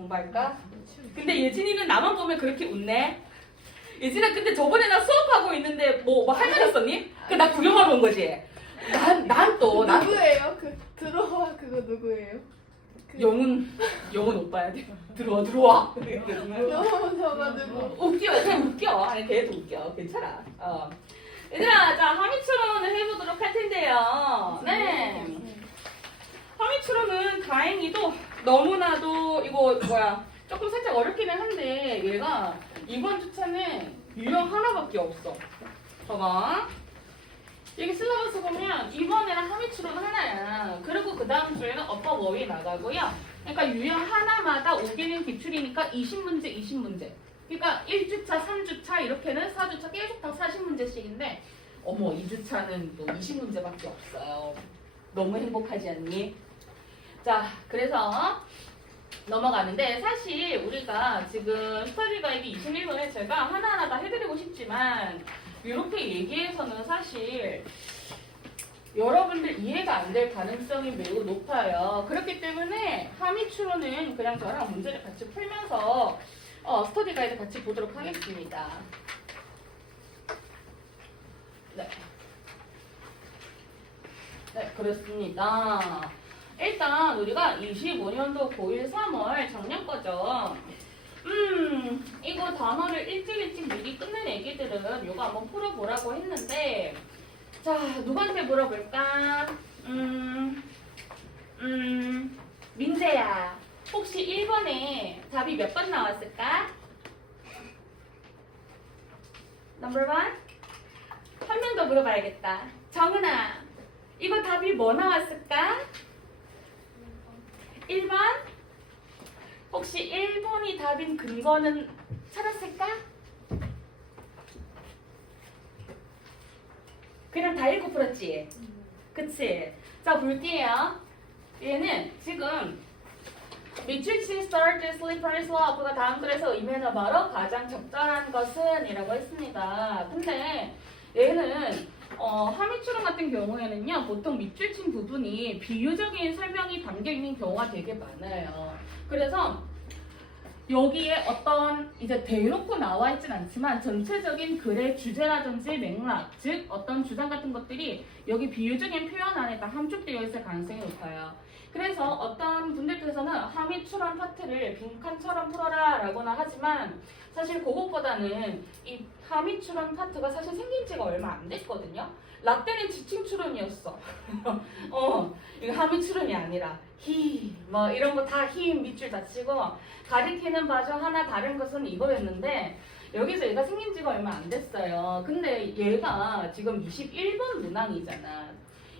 공부할까? 근데 예진이는 나만 보면 그렇게 웃네. 예진아 근데 저번에 나 수업하고 있는데 뭐 할 말 있었니? 그 나 구경하러 온 거지? 난 누구예요? 그 들어와 그거 누구예요? 영훈 오빠야 돼. 들어와. 너무 져가지고 웃겨. 그냥 웃겨. 아니 걔도 웃겨. 괜찮아. 얘들아 자 하미추론을 해보도록 할 텐데요. 네. 하미추론은 다행히도 너무나도 이거 조금 살짝 어렵기는 한데 얘가 이번 주차는 유형 하나밖에 없어. 봐봐. 여기 실러버스 보면 이번에는 하미추론 하나야. 그리고 그 다음 주에는 어퍼 워위 나가고요. 그러니까 유형 하나마다 5개는 기출이니까 20문제, 20문제. 그러니까 1주차, 3주차 이렇게는 4주차 계속 다 40문제씩인데 어머 2주차는 또 20문제밖에 없어요. 너무 행복하지 않니? 자, 그래서 넘어가는데 사실 우리가 지금 스터디 가이드 21번에 제가 하나하나 다 해드리고 싶지만 이렇게 얘기해서는 사실 여러분들 이해가 안 될 가능성이 매우 높아요. 그렇기 때문에 하미추로는 그냥 저랑 문제를 같이 풀면서 스터디 가이드 같이 보도록 하겠습니다. 네, 그렇습니다. 일단 우리가 25년도 고1 3월 작년 거죠. 이거 단어를 일찍 미리 끝낸 애기들은 이거 한번 풀어보라고 했는데 자, 누구한테 물어볼까? 민재야, 혹시 1번에 답이 몇 번 나왔을까? 넘버 1? 한 명 더 물어봐야겠다. 정은아, 이거 답이 뭐 나왔을까? 1번? 혹시 1번이 답인 근거는 찾았을까? 그냥 다 읽고 풀었지? 그치? 자, 볼게요. 얘는 지금 밑줄치 start slippery slope가 다음 글에서 의미는 바로 가장 적절한 것은 이라고 했습니다. 근데 얘는 하미추론 같은 경우에는요, 보통 밑줄친 부분이 비유적인 설명이 담겨있는 경우가 되게 많아요. 그래서 여기에 어떤 이제 대놓고 나와 있진 않지만 전체적인 글의 주제라든지 맥락, 즉 어떤 주장 같은 것들이 여기 비유적인 표현 안에 다 함축되어 있을 가능성이 높아요. 그래서 어떤 분들께서는 하미추론 파트를 빈칸처럼 풀어라 라고나 하지만 사실 그것보다는 이 하미추론 파트가 사실 생긴 지가 얼마 안 됐거든요. 라떼는 지칭추론이었어. 이거 하미추론이 아니라 뭐 이런 거 다 밑줄 다 치고 가리키는 바죠 하나 다른 것은 이거였는데 여기서 얘가 생긴 지가 얼마 안 됐어요. 근데 얘가 지금 21번 문항이잖아.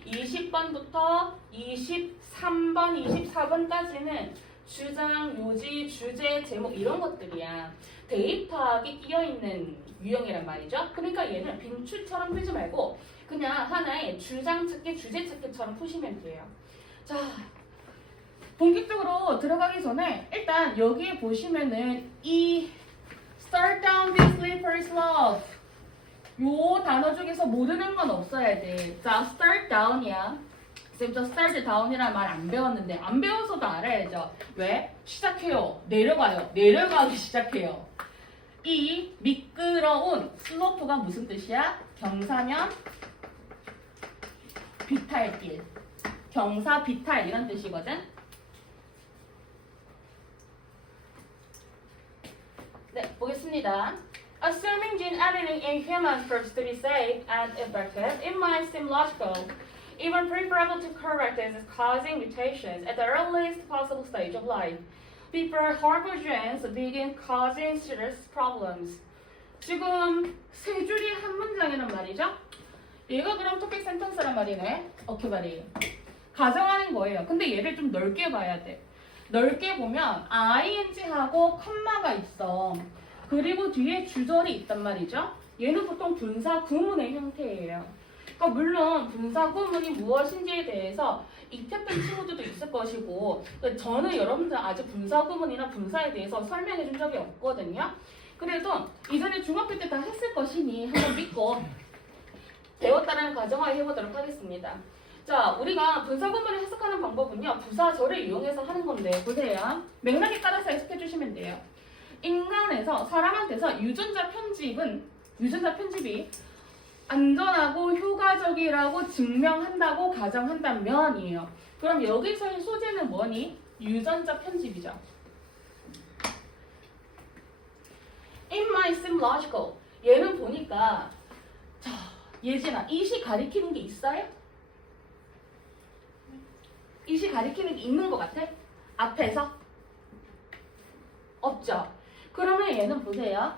20번부터 23번, 24번까지는 주장, 요지, 주제, 제목 이런 것들이야. 대입학이 끼어있는 유형이란 말이죠. 그러니까 얘는 빈줄처럼 풀지 말고 그냥 하나의 주장 찾기, 주제 찾기처럼 푸시면 돼요. 자, 본격적으로 들어가기 전에 일단 여기에 보시면은 이 start down this slippery slope 요 단어 중에서 모르는 건 없어야 돼. 자, start down이야. 쌤, 저 start down이라는 말 안 배웠는데 안 배워서도 알아야죠. 왜? 시작해요. 내려가요. 내려가기 시작해요. 이 미끄러운 슬로프가 무슨 뜻이야? 경사면 비탈길. 경사 비탈 이런 뜻이거든. 네, 보겠습니다. Assuming gene editing in humans proves to be safe and effective, it might seem logical, even preferable to correct disease causing mutations at the earliest possible stage of life, before harmful genes begin causing serious problems. 지금 세 줄이 한 문장이란 말이죠? 얘가 그럼 토픽 센텐스란 말이네. 오케이 말이에요. 가정하는 거예요. 근데 얘를 좀 넓게 봐야 돼. 넓게 보면 ing하고 컴마가 있어. 그리고 뒤에 주절이 있단 말이죠. 얘는 보통 분사 구문의 형태예요. 그러니까 물론 분사 구문이 무엇인지에 대해서 익혔던 친구들도 있을 것이고 저는 여러분들 아직 분사 구문이나 분사에 대해서 설명해 준 적이 없거든요. 그래도 이전에 중학교 때 다 했을 것이니 한번 믿고 배웠다라는 가정하에 해보도록 하겠습니다. 자, 우리가 분사구문을 해석하는 방법은요. 부사절을 이용해서 하는 건데 보세요. 맥락에 따라서 해석해 주시면 돼요. 인간에서 사람한테서 유전자 편집이 안전하고 효과적이라고 증명한다고 가정한다면이에요. 그럼 여기서의 소재는 뭐니? 유전자 편집이죠. It might seem logical. 얘는 보니까 자, 예진아, 이시 가리키는 게 있어요? 이시 가리키는 게 있는 것 같아? 앞에서? 없죠? 그러면 얘는 보세요.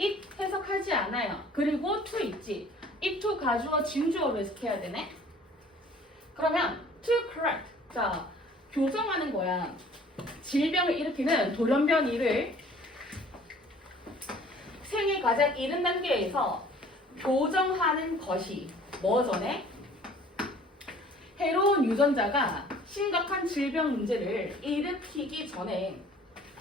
it 해석하지 않아요. 그리고 to 있지. it to 가주어 진주어로 해석해야 되네. 그러면 to correct. 자, 교정하는 거야. 질병을 일으키는 돌연변이를 생의 가장 이른 단계에서 교정하는 것이 뭐 전에? 해로운 유전자가 심각한 질병 문제를 일으키기 전에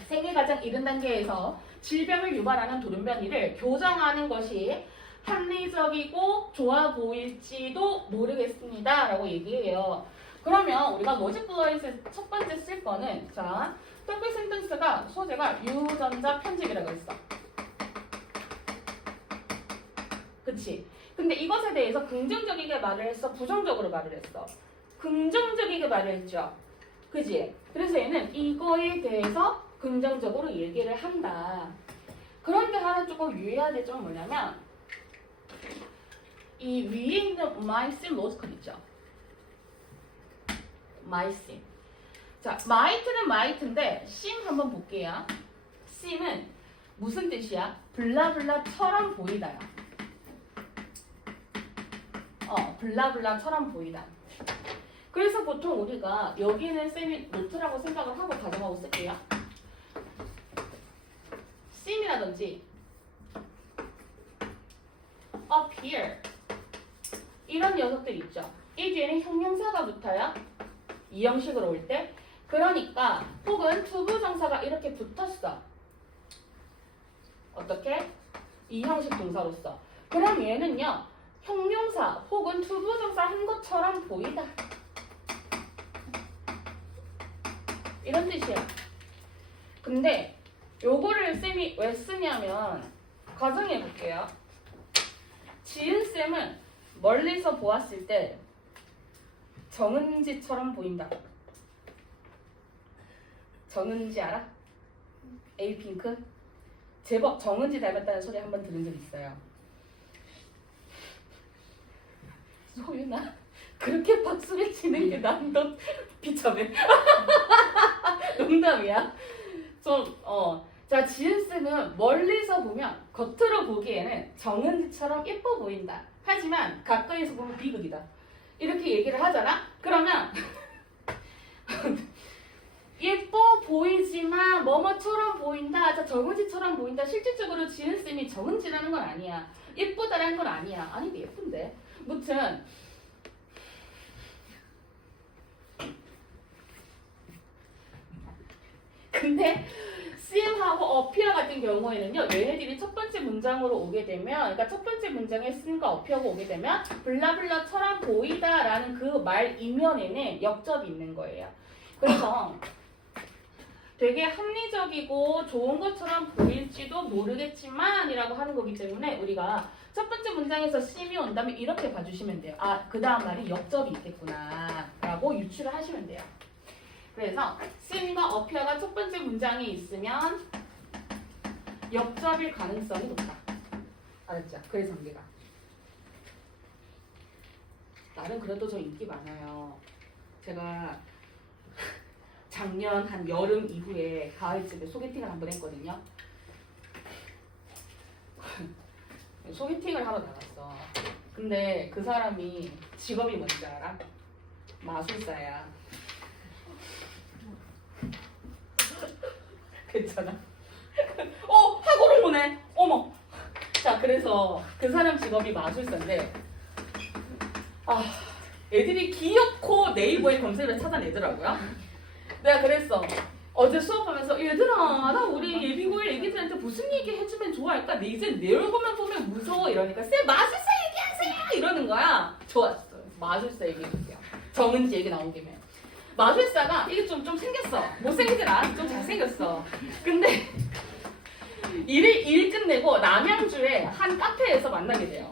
생의 가장 이른 단계에서 질병을 유발하는 돌연변이를 교정하는 것이 합리적이고 좋아 보일지도 모르겠습니다. 라고 얘기해요. 그러면 우리가 로직 플러잇의 첫 번째 쓸 거는 자, 토픽 센텐스가 소재가 유전자 편집이라고 했어. 그치? 근데 이것에 대해서 긍정적이게 말을 했어? 부정적으로 말을 했어? 긍정적이게 말을 했죠? 그치? 그래서 얘는 이거에 대해서 긍정적으로 얘기를 한다. 그런데 하나 조금 유의해야 될 점은 뭐냐면 이 위에 있는 might seem logical 있죠? might seem. 자, might는 might인데 seem 한번 볼게요. seem은 무슨 뜻이야? 블라블라처럼 보이다야. 블라블라처럼 보이다. 그래서 보통 우리가 여기는 쌤이 노트라고 생각을 하고 가정하고 쓸게요. seem이라든지 appear 이런 녀석들 있죠. 이 뒤에는 형용사가 붙어요. 이 형식으로 올 때. 그러니까 혹은 투부정사가 이렇게 붙었어. 어떻게? 이 형식 동사로서. 그럼 얘는요. 형용사 혹은 투부정사 한 것처럼 보이다. 이런 뜻이야. 근데 요거를 쌤이 왜 쓰냐면 가정해 볼게요. 지은쌤은 멀리서 보았을 때 정은지처럼 보인다. 정은지 알아? 에이핑크? 제법 정은지 닮았다는 소리 한번 들은 적 있어요. 소윤아, 그렇게 박수를 치는 게 난 너 비참해. 농담이야. 자, 지은쌤은 멀리서 보면 겉으로 보기에는 정은지처럼 예뻐 보인다. 하지만 가까이서 보면 비극이다. 이렇게 얘기를 하잖아? 그러면 예뻐 보이지만 뭐뭐처럼 보인다. 자, 정은지처럼 보인다. 실질적으로 지은쌤이 정은지라는 건 아니야. 예쁘다라는 건 아니야. 아니, 예쁜데. 무튼 근데 seem하고 appear 같은 경우에는요, 얘네들이 첫 번째 문장으로 오게 되면, 그러니까 첫 번째 문장에 seem과 appear가 오게 되면 블라블라처럼 보이다라는 그 말 이면에는 역접이 있는 거예요. 그래서 되게 합리적이고 좋은 것처럼 보일지도 모르겠지만이라고 하는 거기 때문에 우리가 첫 번째 문장에서 seem이 온다면 이렇게 봐주시면 돼요. 아, 그 다음 말이 역접이 있겠구나 라고 유추를 하시면 돼요. 그래서 seem과 appear가 첫 번째 문장에 있으면 역접일 가능성이 높다. 알았죠? 그래서 관계가. 나름 그래도 저 인기 많아요. 제가 작년 한 여름 이후에 가을쯤에 소개팅을 한번 했거든요. 소개팅을 하러 나갔어. 근데 그 사람이 직업이 뭔지 알아? 마술사야. 괜찮아? 학원을 보내. 어머. 자, 그래서 그 사람 직업이 마술사인데 애들이 귀엽고 네이버에 검색을 찾아내더라고요. 내가 그랬어. 어제 수업하면서 얘들아, 나 우리 예비고일 애기들한테 무슨 얘기 해주면 좋아할까? 이제 내 얼굴만 보면 무서워. 이러니까 쌤 마술사 얘기하세요! 이러는 거야. 좋았어. 마술사 얘기해줄게요. 정은지 얘기 나온 김에. 마술사가 이게 좀 생겼어. 못생기진 않아. 좀 잘생겼어. 근데 일 끝내고 남양주에 한 카페에서 만나게 돼요.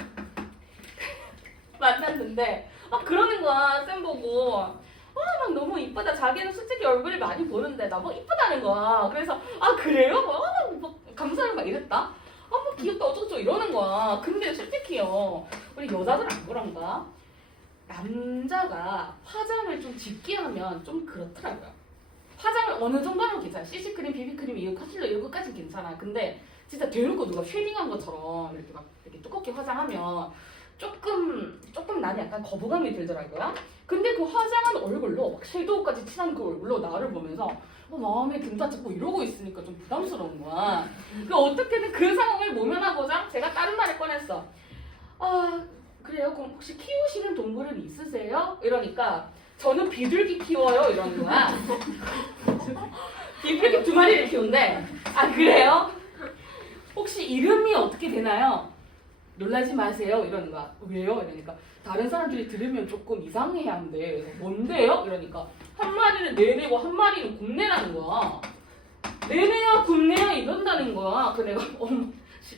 만났는데 막 그러는 거야. 쌤 보고 막 너무 이쁘다. 자기는 솔직히 얼굴을 많이 보는데 나보고 이쁘다는 거야. 그래서 그래요? 뭐 감사해요 막 이랬다. 뭐 귀엽다 어쩌고저쩌고 이러는 거야. 근데 솔직히요 우리 여자들 안 그런가? 남자가 화장을 좀 짙게 하면 좀 그렇더라고요. 화장을 어느 정도는 괜찮아. CC크림, 비비크림, 이거 컨실러 이런 것까지는 괜찮아. 근데 진짜 대놓고 누가 쉐딩한 것처럼 이렇게 막 이렇게 두껍게 화장하면 조금 나는 약간 거부감이 들더라고요. 근데 그 화장한 얼굴로 막 섀도우까지 칠한 그 얼굴로 나를 보면서 마음에 등다 잡고 이러고 있으니까 좀 부담스러운 거야. 그 어떻게든 그 상황을 모면하고자 제가 다른 말을 꺼냈어. 그래요? 그럼 혹시 키우시는 동물은 있으세요? 이러니까 저는 비둘기 키워요 이러는 거야. 비둘기 2마리를 키운대. 그래요? 혹시 이름이 어떻게 되나요? 놀라지 마세요 이러는 거야. 왜요? 이러니까 다른 사람들이 들으면 조금 이상해한대. 그래서 뭔데요? 이러니까 한 마리는 내내고 한 마리는 굽내라는 거야. 내내야 굽내야 이런다는 거야. 그래서 내가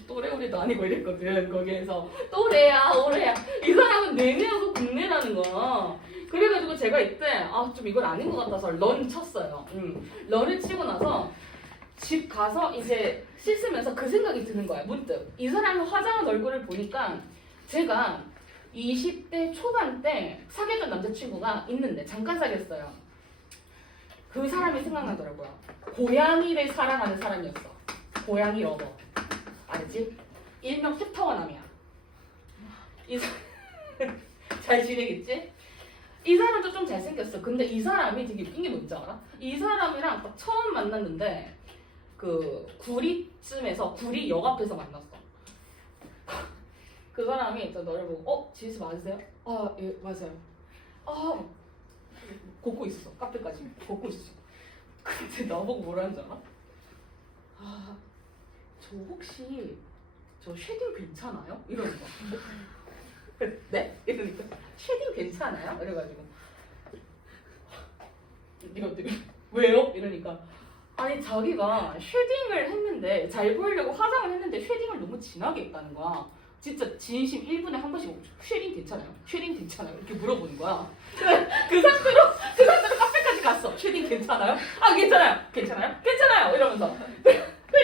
또래우리도 아니고 이랬거든. 거기에서 또래야 오래야 이 사람은 내내하고 굽내라는 거야. 그래가지고 제가 이때 좀 이건 아닌 것 같아서 런 쳤어요. 런을 치고 나서 집 가서 이제 씻으면서 그 생각이 드는 거야. 문득 이 사람이 화장한 얼굴을 보니까 제가 20대 초반 때 사귀었던 남자친구가 있는데 잠깐 사귀었어요. 그 사람이 생각나더라고요. 고양이를 사랑하는 사람이었어. 고양이 러버. 알지? 일명 캣타워남이야. 잘 지내겠지? 이 사람도 좀 잘생겼어. 근데 이 사람이 되게 웃긴 게 뭔지 알아? 이 사람이랑 딱 처음 만났는데 그 구리쯤에서 구리역 앞에서 만났어. 그 사람이 너를 보고 지수 맞으세요? 예 맞아요. 걷고 있었어. 카페까지 걷고 있었어. 근데 나보고 뭐라는 줄 알아? 저 혹시 저 쉐딩 괜찮아요? 이러는 거. 네? 이러니까 쉐딩 괜찮아요? 이래가지고 이거 어떻게 왜요? 이러니까 아니 자기가 쉐딩을 했는데 잘 보이려고 화장을 했는데 쉐딩을 너무 진하게 했다는 거야. 진짜 진심 1분에 한 번씩 쉐딩 괜찮아요? 쉐딩 괜찮아요? 이렇게 물어보는 거야. 그 상태로 카페까지 갔어. 쉐딩 괜찮아요? 괜찮아요 이러면서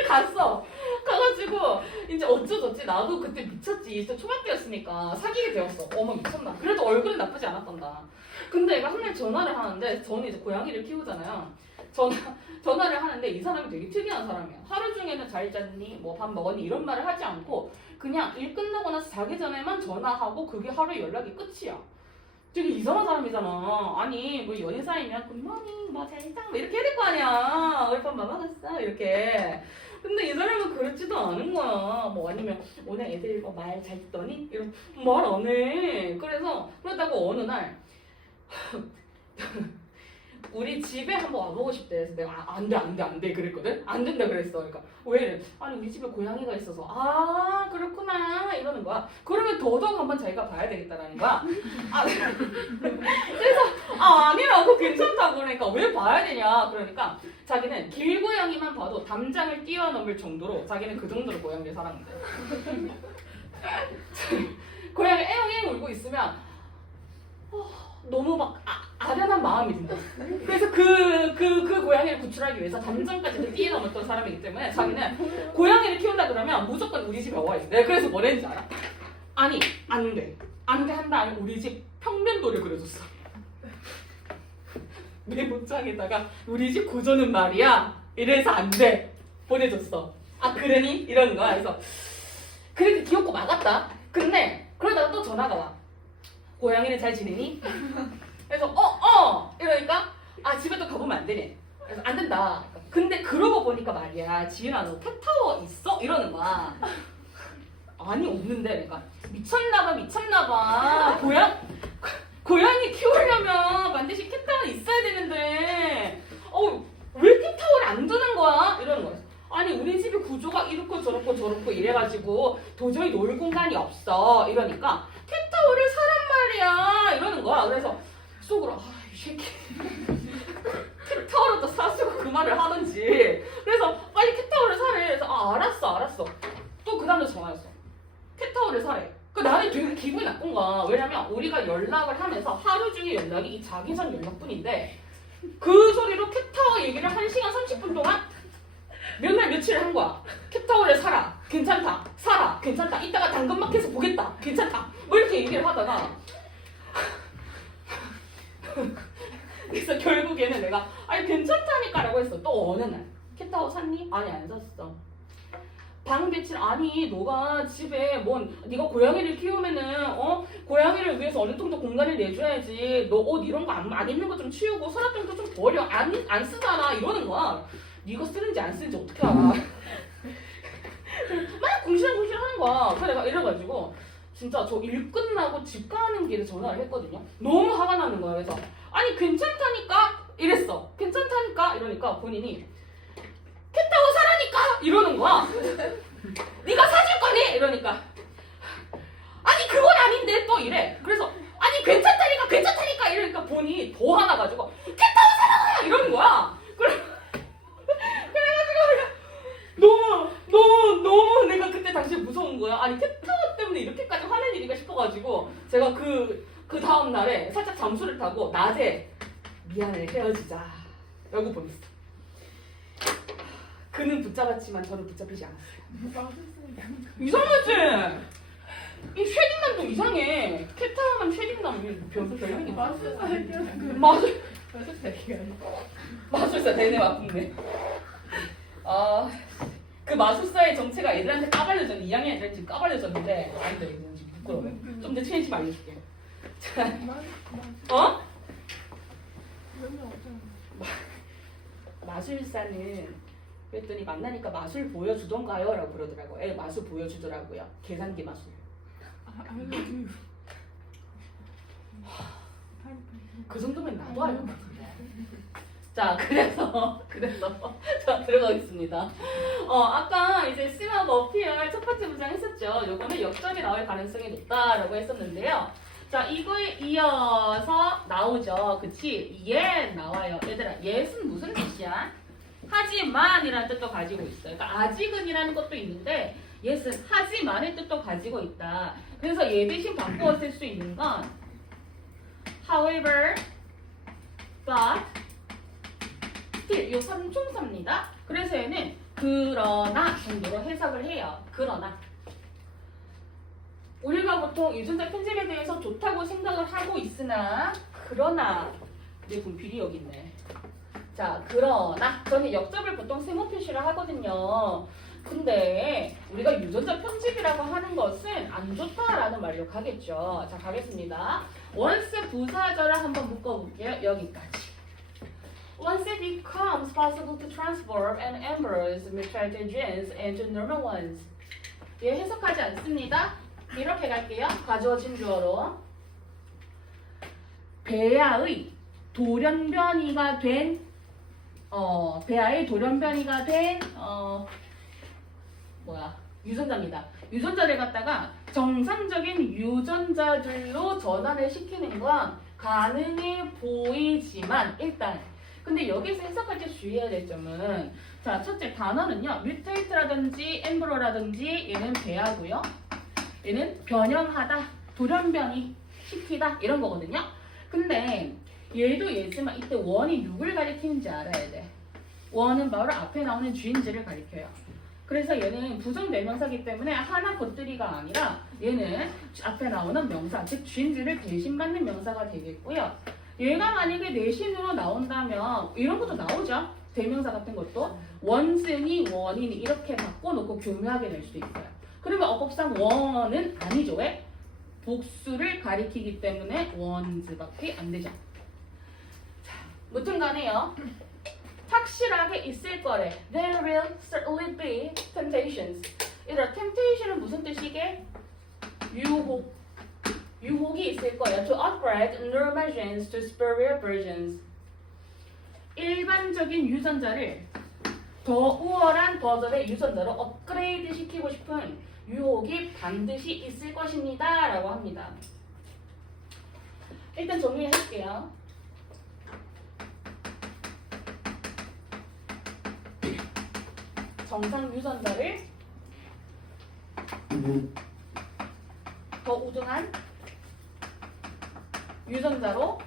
갔어. 가가지고 이제 어쩌저쩌지 나도 그때 미쳤지. 진짜 초반 때였으니까 사귀게 되었어. 어머 미쳤나. 그래도 얼굴은 나쁘지 않았단다. 근데 얘가 한 날 전화를 하는데 저는 이제 고양이를 키우잖아요. 전화를 하는데 이 사람이 되게 특이한 사람이야. 하루 중에는 잘 잤니? 뭐 밥 먹었니? 이런 말을 하지 않고 그냥 일 끝나고 나서 자기 전에만 전화하고 그게 하루 연락이 끝이야. 되게 이상한 사람이잖아. 아니 뭐 연인 사이면 굿모닝 뭐 잘 잤? 뭐 이렇게 해야 될 거 아니야. 우리 밥 먹었어? 이렇게. 근데 이 사람은 그렇지도 않은 거야. 뭐 아니면 오늘 애들 말 잘 듣더니? 이런 말 안 해. 그러다가 어느 날 우리 집에 한번 와보고 싶대. 그래서 내가 안 돼 그랬거든. 안 된다 그랬어. 그러니까 왜 이래? 아니 우리 집에 고양이가 있어서 그렇구나 이러는 거야. 그러면 더더욱 한번 자기가 봐야 되겠다라는 거야. 그래서 아니라고 괜찮다고. 그러니까 왜 봐야 되냐. 그러니까 자기는 길고양이만 봐도 담장을 뛰어넘을 정도로 자기는 그 정도로 고양이를 사랑한대. 고양이 애엉애엉 울고 있으면 너무 막 아련한 마음이 든다. 그래서 그 고양이를 구출하기 위해서 담장까지 뛰어넘었던 사람이기 때문에 자기는 고양이를 키운다 그러면 무조건 우리 집에 와 있어. 내가 그래서 뭐 했는지 알아? 아니 안 돼 한다 아니 우리 집 평면도를 그려줬어. 메모장에다가 우리 집 구조는 말이야 이래서 안 돼 보내줬어. 그러니? 이러는 거야. 그래서 그렇게 귀엽고 막았다. 근데 그러다가 또 전화가 와. 고양이는 잘 지내니? 그래서 이러니까 집에 또 가보면 안 되네. 그래서 안 된다. 근데 그러고 보니까 말이야 지은아 너 캣타워 있어? 이러는 거야. 아니 없는데. 그러니까 미쳤나봐. 고양이 키우려면 반드시 캣타워 있어야 되는데 왜 캣타워를 안 두는 거야? 이러는 거야. 아니 우리 집의 구조가 이렇고 저렇고 이래가지고 도저히 놀 공간이 없어. 이러니까 캣타워를 사란 말이야. 이러는 거야. 그래서 속으로 이 새끼 캣타워를 또 사주고 그 말을 하는지. 그래서 빨리 캣타워를 사래. 그래서 알았어. 또 그 다음에 전화했어. 캣타워를 사래. 그 나는 되게 기분이 나쁜 거야. 왜냐면 우리가 연락을 하면서 하루 중에 연락이 이 자기전 연락뿐인데 그 소리로 캣타워 얘기를 1시간 30분 동안 몇 날 며칠 한 거야. 캣타워를 사라. 괜찮다. 사라. 괜찮다. 이따가 당근마켓에서 보겠다. 괜찮다. 뭐 이렇게 얘기를 하다가 그래서 결국에는 내가 아니 괜찮다니까 라고 했어. 또 어느 날 캣타워 샀니? 아니 안 샀어. 방 며칠 아니 너가 집에 뭔 네가 고양이를 키우면은 고양이를 위해서 어느 정도 공간을 내줘야지. 너 옷 이런 거 안 입는 거 좀 치우고 서랍장도 좀 버려. 안 쓰잖아 이러는 거야. 네가 쓰는지 안 쓰는지 어떻게 알아? 막 궁시렁궁시렁 하는 거야. 그래서 내가 이래가지고 진짜 저 일 끝나고 집 가는 길에 전화를 했거든요. 너무 화가 나는 거야. 그래서 아니 괜찮다니까 이랬어. 괜찮다니까 이러니까 본인이 캣타워 사라니까 이러는 거야. 네가 사줄 거니? 이러니까 아니 그건 아닌데 또 이래. 그래서 아니 괜찮다니까 이러니까 본인이 더 화나가지고 캣타워 사라 이러는 거야. 너무 내가 그때 당시에 무서운 거야. 아니 캣타워 때문에 이렇게까지 화낼 일인가 싶어가지고 제가 그 다음 날에 살짝 잠수를 타고 낮에 미안해 헤어지자 라고 보냈어. 그는 붙잡았지만 저는 붙잡히지 않았어요. 이상하지? 이 쉐딩남도 이상해. 캣타워만 쉐딩남이 별명이 마술사에 끼어든 마술사 대네 맞네. 그 마술사의 정체가 애들한테 까발려졌는데 2학년 애들한테 지금 까발려졌는데 안 돼. 이거 지금 부끄러워. 좀 더 친해지면 알려줄게. 자, 마술사는 그랬더니 만나니까 마술 보여주던가요? 라고 그러더라고요. 애 마술 보여주더라고요. 계산기 마술. 그 정도면 나도 알고. 자, 그래서 자 들어가겠습니다. 아까 이제 심업 어피얼 첫 번째 문장 했었죠. 요거는 역접이 나올 가능성이 높다라고 했었는데요. 자, 이거에 이어서 나오죠. 그치? 예 나와요. 얘들아, 예는 무슨 뜻이야? 하지만이라는 뜻도 가지고 있어요. 그러니까 아직은이라는 것도 있는데 예는 하지만의 뜻도 가지고 있다. 그래서 얘 대신 바꾸어 쓸 수 있는 건 however, but, still 요 3총사입니다. 그래서 얘는 그러나 정도로 해석을 해요. 그러나 우리가 보통 유전자 편집에 대해서 좋다고 생각을 하고 있으나 그러나 내 분필이 여기 있네. 자, 그러나 저는 역접을 보통 세모 표시를 하거든요. 근데 우리가 유전자 편집이라고 하는 것은 안 좋다라는 말로 가겠죠. 자, 가겠습니다. once 부사절을 한번 묶어볼게요. 여기까지. Once it becomes possible to transform an embryos mutated genes into normal ones. 얘 해석하지 않습니다. 이렇게 갈게요. 가져진 주어로 배아의 돌연변이가 된 유전자입니다. 유전자를 갖다가 정상적인 유전자들로 전환을 시키는 건 가능해 보이지만 일단 근데 여기서 해석할 때 주의해야 될 점은 자, 첫째 단어는요. 뮤테이트라든지 엠브로라든지 얘는 배아고요. 얘는 변형하다, 돌연변이 시키다 이런 거거든요. 근데 얘도 얘지만 이때 원이 누굴 가리키는지 알아야 돼. 원은 바로 앞에 나오는 주인지를 가리켜요. 그래서 얘는 부정대명사기 때문에 하나 겉들이가 아니라 얘는 앞에 나오는 명사, 즉 주인지를 대신받는 명사가 되겠고요. 얘가 만약에 내신으로 나온다면 이런 것도 나오죠. 대명사 같은 것도 원승이 원인이 이렇게 바꿔놓고 교묘하게 낼 수도 있어요. 그러면 어법상 원은 아니죠. 왜? 복수를 가리키기 때문에 원즈밖에 안 되죠. 자, 무튼 간에요. 확실하게 있을 거래. There will certainly be temptations. 얘들아, temptation은 무슨 뜻이게? 유혹이 있을 거예요. To upgrade normal genes to superior versions. 일반적인 유전자를 더 우월한 버전의 유전자로 업그레이드 시키고 싶은 유혹이 반드시 있을 것입니다. 라고 합니다. 일단 정리해볼게요. 정상 유전자를 더 우등한 유전자로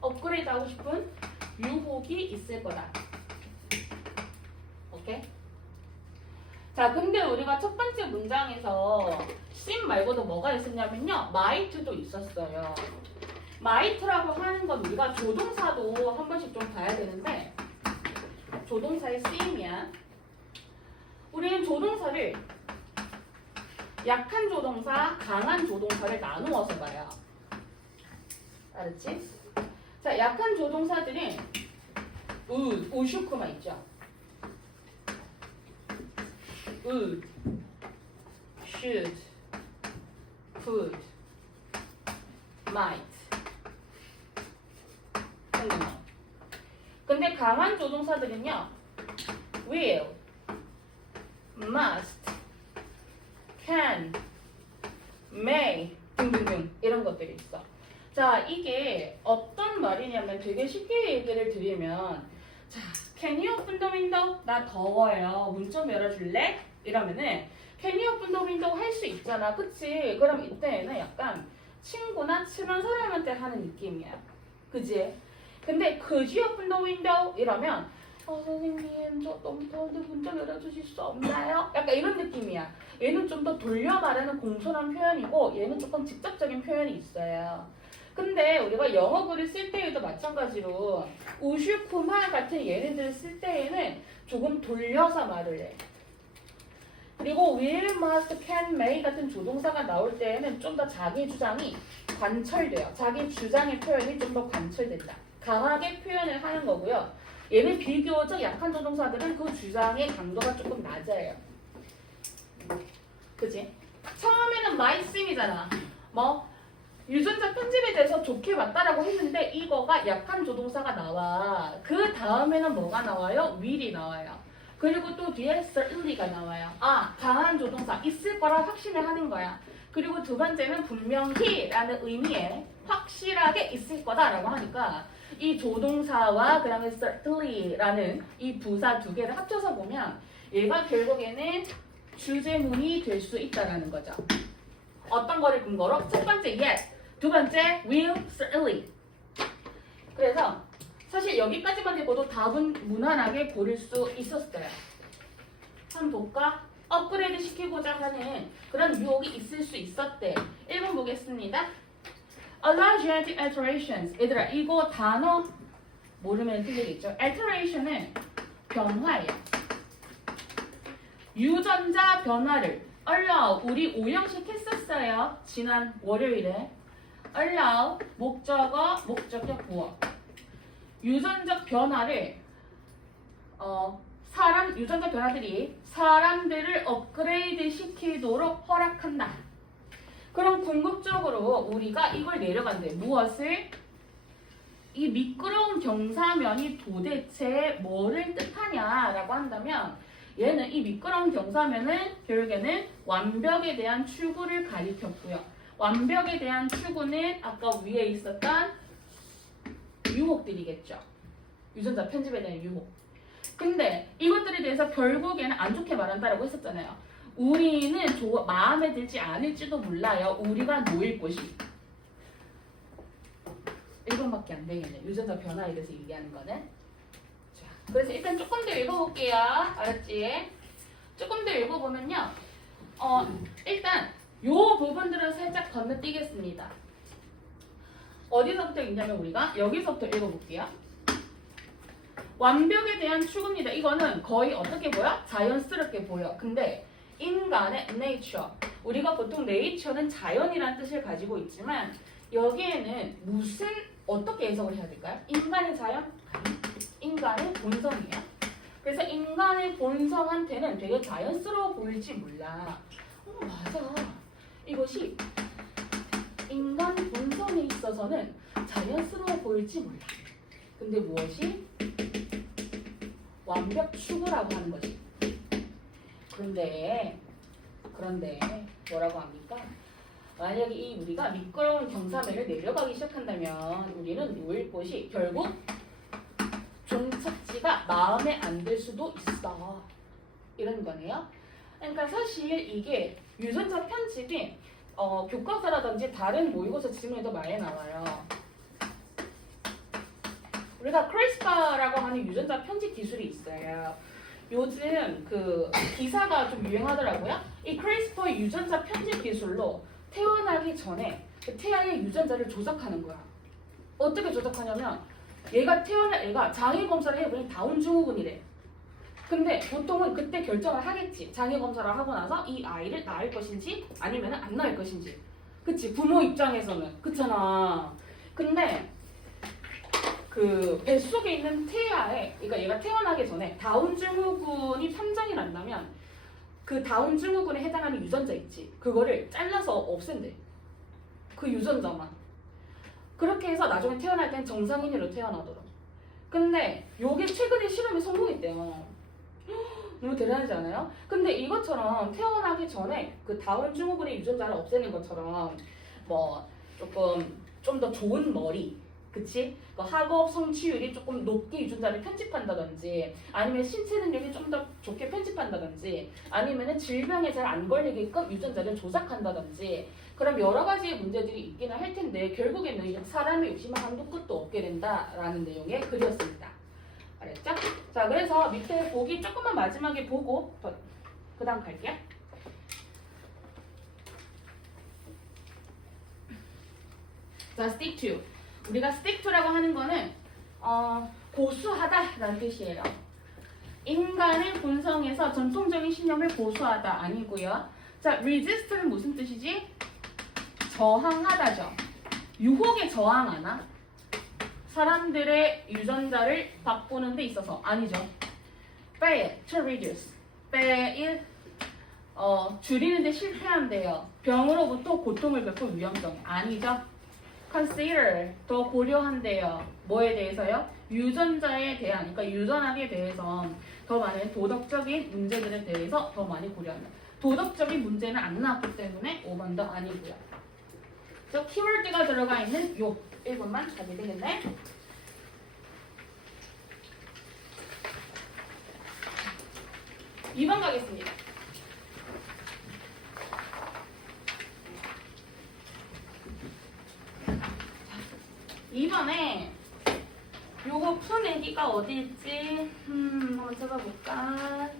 업그레이드 하고 싶은 유혹이 있을 거다. 오케이? 자, 근데 우리가 첫 번째 문장에서 sim 말고도 뭐가 있었냐면요. might도 있었어요. might라고 하는 건 우리가 조동사도 한 번씩 좀 봐야 되는데 조동사의 sim이야. 우리는 조동사를 약한 조동사, 강한 조동사를 나누어서 봐요. 알았지? 자, 약한 조동사들은 우슈크만 있죠. would, should, could, might 등등. 근데 강한 조동사들은요. will, must, can, may 등등등 이런 것들이 있어. 자, 이게 어떤 말이냐면 되게 쉽게 얘기를 드리면 자, can you open the window? 나 더워요. 문 좀 열어줄래? 이러면은 can you open the window 할 수 있잖아. 그치? 그럼 이때는 약간 친구나 친한 사람한테 하는 느낌이야. 그지? 근데 could you open the window? 이러면 선생님 저 너무 더운데 문 좀 열어주실 수 없나요? 약간 이런 느낌이야. 얘는 좀 더 돌려 말하는 공손한 표현이고 얘는 조금 직접적인 표현이 있어요. 근데 우리가 영어 글을 쓸 때에도 마찬가지로 우슈쿠마 같은 예를 쓸 때에는 조금 돌려서 말을 해. 그리고 will, must, can, may 같은 조동사가 나올 때에는 좀 더 자기 주장이 관철돼요. 자기 주장의 표현이 좀 더 관철된다. 강하게 표현을 하는 거고요. 얘는 비교적 약한 조동사들은 그 주장의 강도가 조금 낮아요. 그치? 처음에는 my sim이잖아. 뭐 유전자 편집에 대해서 좋게 봤다라고 했는데 이거가 약한 조동사가 나와. 그 다음에는 뭐가 나와요? will이 나와요. 그리고 또 뒤에 certainly가 나와요. 아, 강한 조동사 있을 거라 확신을 하는 거야. 그리고 두 번째는 분명히 라는 의미에 확실하게 있을 거다라고 하니까 이 조동사와 그 다음에 certainly라는 이 부사 두 개를 합쳐서 보면 얘가 결국에는 주제문이 될 수 있다는 거죠. 어떤 거를 근거로? 첫 번째 yes, 두 번째 will, certainly. 그래서 사실 여기까지만 해봐도 답은 무난하게 고를 수 있었어요. 한번 볼까? 업그레이드 시키고자 하는 그런 유혹이 있을 수 있었대. 1번 보겠습니다. Allow genetic alterations. 얘들아 이거 단어 모르면 틀리겠죠? alteration은 변화예요. 유전자 변화를 allow 우리 오형식했었어요. 지난 월요일에 allow 목적어 목적격 부어 유전적 변화를 유전자 변화들이 사람들을 업그레이드 시키도록 허락한다. 그럼 궁극적으로 우리가 이걸 내려간대. 무엇을? 이 미끄러운 경사면이 도대체 뭐를 뜻하냐라고 한다면 얘는 이 미끄러운 경사면은 결국에는 완벽에 대한 추구를 가리켰고요. 완벽에 대한 추구는 아까 위에 있었던 유혹들이겠죠. 유전자 편집에 대한 유혹. 근데 이것들에 대해서 결국에는 안 좋게 말한다라고 했었잖아요. 우리는 마음에 들지 않을지도 몰라요. 우리가 놓일 곳이. 1번밖에 안 되겠네. 유전자 변화에 대해서 얘기하는 거는. 자, 그래서 일단 조금 더 읽어볼게요. 알았지? 조금 더 읽어보면요. 일단 요 부분들은 살짝 건너뛰겠습니다. 어디서부터 읽냐면 우리가 여기서부터 읽어볼게요. 완벽에 대한 추구입니다. 이거는 거의 어떻게 보여? 자연스럽게 보여. 근데 인간의 nature. 우리가 보통 nature는 자연이라는 뜻을 가지고 있지만 여기에는 어떻게 해석을 해야 될까요? 인간의 자연? 인간의 본성이에요. 그래서 인간의 본성한테는 되게 자연스러워 보일지 몰라. 맞아. 이것이 인간 본성에 있어서는 자연스러워 보일지 몰라. 근데 무엇이? 완벽 추구라고 하는 것이. 그런데 뭐라고 합니까? 만약에 우리가 미끄러운 경사면을 내려가기 시작한다면 우리는 놓일 곳이 결국 종착지가 마음에 안 들 수도 있어. 이런 거네요. 그러니까 사실 이게 유전자 편집이 교과서라든지 다른 모의고사 지문에도 많이 나와요. 우리가 크리스파라고 하는 유전자 편집 기술이 있어요. 요즘 그 기사가 좀 유행하더라고요. 이 크리스퍼 유전자 편집 기술로 태어나기 전에 그 태아의 유전자를 조작하는 거야. 어떻게 조작하냐면 얘가 태어날 애가 장애 검사를 해보니 다운 증후군이래. 근데 보통은 그때 결정을 하겠지. 장애 검사를 하고 나서 이 아이를 낳을 것인지 아니면 안 낳을 것인지. 그치? 부모 입장에서는 그렇잖아. 근데 그 뱃속에 있는 태아에, 그러니까 얘가 태어나기 전에 다운 증후군이 판정이 난다면 그 다운 증후군에 해당하는 유전자 있지. 그거를 잘라서 없앤대. 그 유전자만. 그렇게 해서 나중에 태어날 땐 정상인으로 태어나더라. 근데 요게 최근에 실험에 성공했대요. 너무 대단하지 않아요? 근데 이것처럼 태어나기 전에 그 다운 증후군의 유전자를 없애는 것처럼 뭐 조금 좀 더 좋은 머리, 그치? 그 학업 성취율이 조금 높게 유전자를 편집한다든지 아니면 신체 능력이 좀 더 좋게 편집한다든지 아니면은 질병에 잘 안 걸리게끔 유전자를 조작한다든지 그럼 여러 가지 문제들이 있기는 할 텐데 결국에는 사람의 욕심은 한도 끝도 없게 된다라는 내용의 글이었습니다. 알았죠? 자, 그래서 밑에 보기 조금만 마지막에 보고 그 다음 갈게요. 자, stick to. 우리가 stick to라고 하는 거는 고수하다라는 뜻이에요. 인간의 본성에서 전통적인 신념을 고수하다 아니고요. 자, resist는 무슨 뜻이지? 저항하다죠. 유혹에 저항하나? 사람들의 유전자를 바꾸는 데 있어서 아니죠. fail to reduce. fail 줄이는 데 실패한대요. 병으로부터 고통을 겪을 위험성 아니죠. consider 더 고려한대요. 뭐에 대해서요? 유전자에 대한, 그러니까 유전학에 대해서 더 많은 도덕적인 문제들에 대해서 더 많이 고려한다. 도덕적인 문제는 안 나왔기 때문에 5번도 아니고요. 저 키워드가 들어가 있는 요 1번만 가게 되겠네. (2번) 가겠습니다. 이번에 요거 푼애기가 어디있지? 한번 찾아볼까?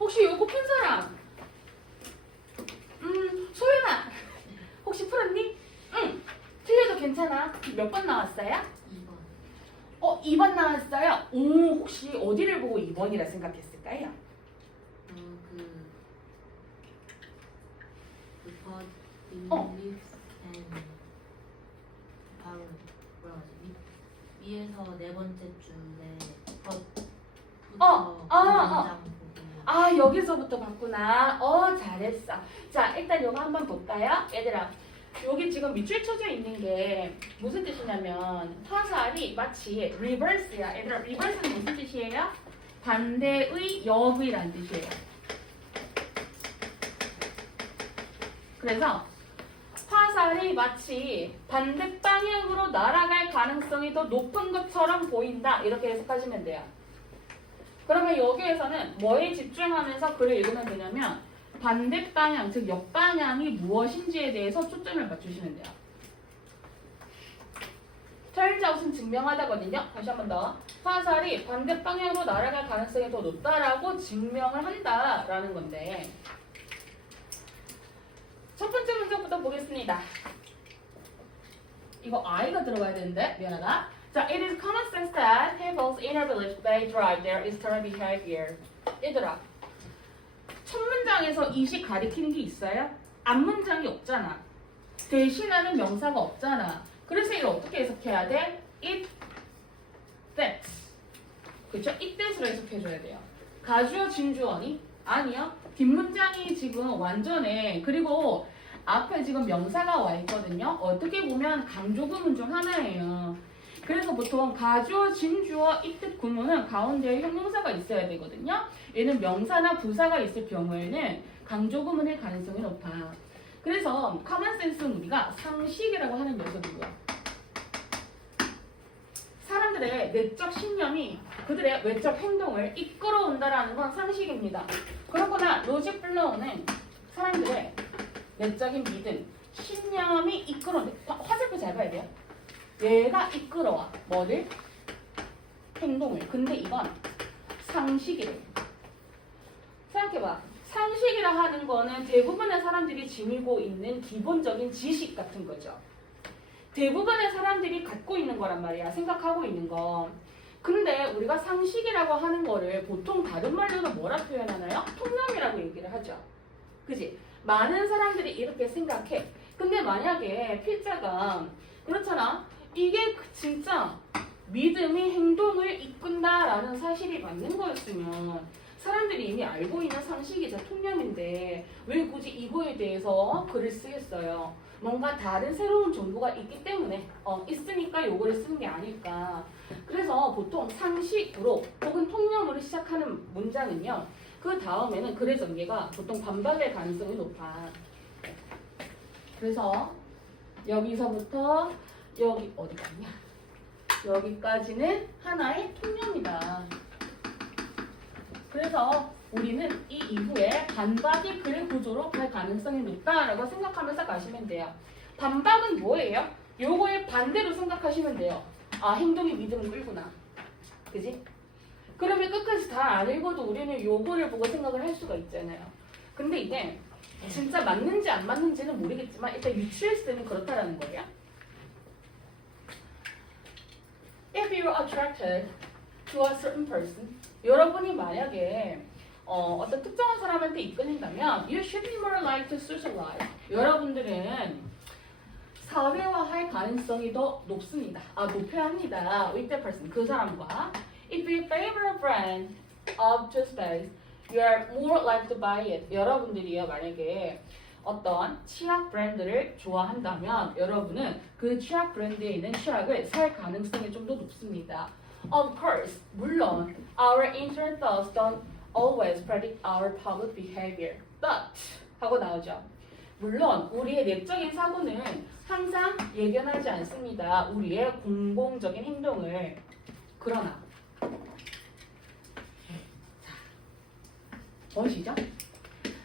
혹시 요거 푼 사람? 소연아 혹시 풀었니? 응, 틀려도 괜찮아. 몇 번 나왔어요? 2번. 2번 나왔어요? 오, 혹시 어디를 보고 2번이라 생각했을까요? beliefs and 바로 뭐라 하지? 위에서 네 번째 줄에 문장 보고. 여기서부터 봤구나. 잘했어. 자, 일단 요거 한번 볼까요? 얘들아, 여기 지금 밑줄 쳐져 있는 게 무슨 뜻이냐면 화살이 마치 reverse야. 얘들아, reverse는 무슨 뜻이에요? 반대의 역이란 뜻이에요. 그래서 화살이 마치 반대 방향으로 날아갈 가능성이 더 높은 것처럼 보인다. 이렇게 해석하시면 돼요. 그러면 여기에서는 뭐에 집중하면서 글을 읽으면 되냐면 반대 방향, 즉 역방향이 무엇인지에 대해서 초점을 맞추시면 돼요. turns out은 증명하다거든요. 다시 한 번 더. 화살이 반대 방향으로 날아갈 가능성이 더 높다라고 증명을 한다라는 건데 첫 번째 문제부터 보겠습니다. 이거 I가 들어가야 되는데 미안하다. 자, it is common sense that people's inner beliefs may drive their external behavior. 얘들아, 첫 문장에서 이시 가리키는 게 있어요? 앞문장이 없잖아. 대신하는 명사가 없잖아. 그래서 이걸 어떻게 해석해야 돼? It that's. 그쵸? It that으로 해석해줘야 돼요. 가주어 진주어니? 아니요. 뒷문장이 지금 완전해. 그리고 앞에 지금 명사가 와 있거든요. 어떻게 보면 강조구문 중 하나예요. 그래서 보통 가주어, 진주어, 이뜻 구문은 가운데에 형용사가 있어야 되거든요. 얘는 명사나 부사가 있을 경우에는 강조구문일 가능성이 높아. 그래서 커먼센스는 우리가 상식이라고 하는 녀석이고요. 사람들의 사람들의 내적 신념이 그들의 외적 행동을 이끌어온다라는 건 상식입니다. 그렇거나 로직 플로우는 사람들의 내적인 믿음, 신념이 이끌어온다. 화살표 잘 봐야 돼요. 얘가 이끌어와. 뭐를? 행동을. 근데 이건 상식이래. 생각해봐. 상식이라 하는 거는 대부분의 사람들이 지니고 있는 기본적인 지식 같은 거죠. 대부분의 사람들이 갖고 있는 거란 말이야. 생각하고 있는 거. 근데 우리가 상식이라고 하는 거를 보통 다른 말로는 뭐라 표현하나요? 통념이라고 얘기를 하죠. 그지? 많은 사람들이 이렇게 생각해. 근데 만약에 필자가 그렇잖아. 이게 진짜 믿음이 행동을 이끈다라는 사실이 맞는 거였으면 사람들이 이미 알고 있는 상식이자 통념인데 왜 굳이 이거에 대해서 글을 쓰겠어요? 뭔가 다른 새로운 정보가 있기 때문에 있으니까 요거를 쓰는 게 아닐까. 그래서 보통 상식으로 혹은 통념으로 시작하는 문장은요. 그 다음에는 글의 전개가 보통 반박일 가능성이 높아. 그래서 여기서부터 여기 어디 갔냐? 여기까지는 하나의 통념이다. 그래서 우리는 이 이후에 반박이 글의 구조로 갈 가능성이 높다라고 생각하면서 가시면 돼요. 반박은 뭐예요? 요거의 반대로 생각하시면 돼요. 아, 행동이 믿음을 끌구나. 그지? 그러면 끝까지 다 안 읽어도 우리는 요거를 보고 생각을 할 수가 있잖아요. 근데 이게 진짜 맞는지 안 맞는지는 모르겠지만 일단 유추했을 때는 그렇다라는 거예요. If you're attracted to a certain person, 여러분이 만약에 어떤 특정한 사람한테 이끌린다면 you should be more likely to socialize. 여러분들은 사회화할 가능성이 더 높습니다. 높여야 합니다. with the person, 그 사람과. If you favor a brand of toothpaste, you are more likely to buy it. 여러분들이요 만약에 어떤 치약 브랜드를 좋아한다면 여러분은 그 치약 브랜드에 있는 치약을 살 가능성이 좀 더 높습니다. Of course, 물론 our internal thoughts don't always predict our public behavior. But 하고 나오죠. 물론 우리의 내적인 사고는 항상 예견하지 않습니다. 우리의 공공적인 행동을. 그러나 보시죠.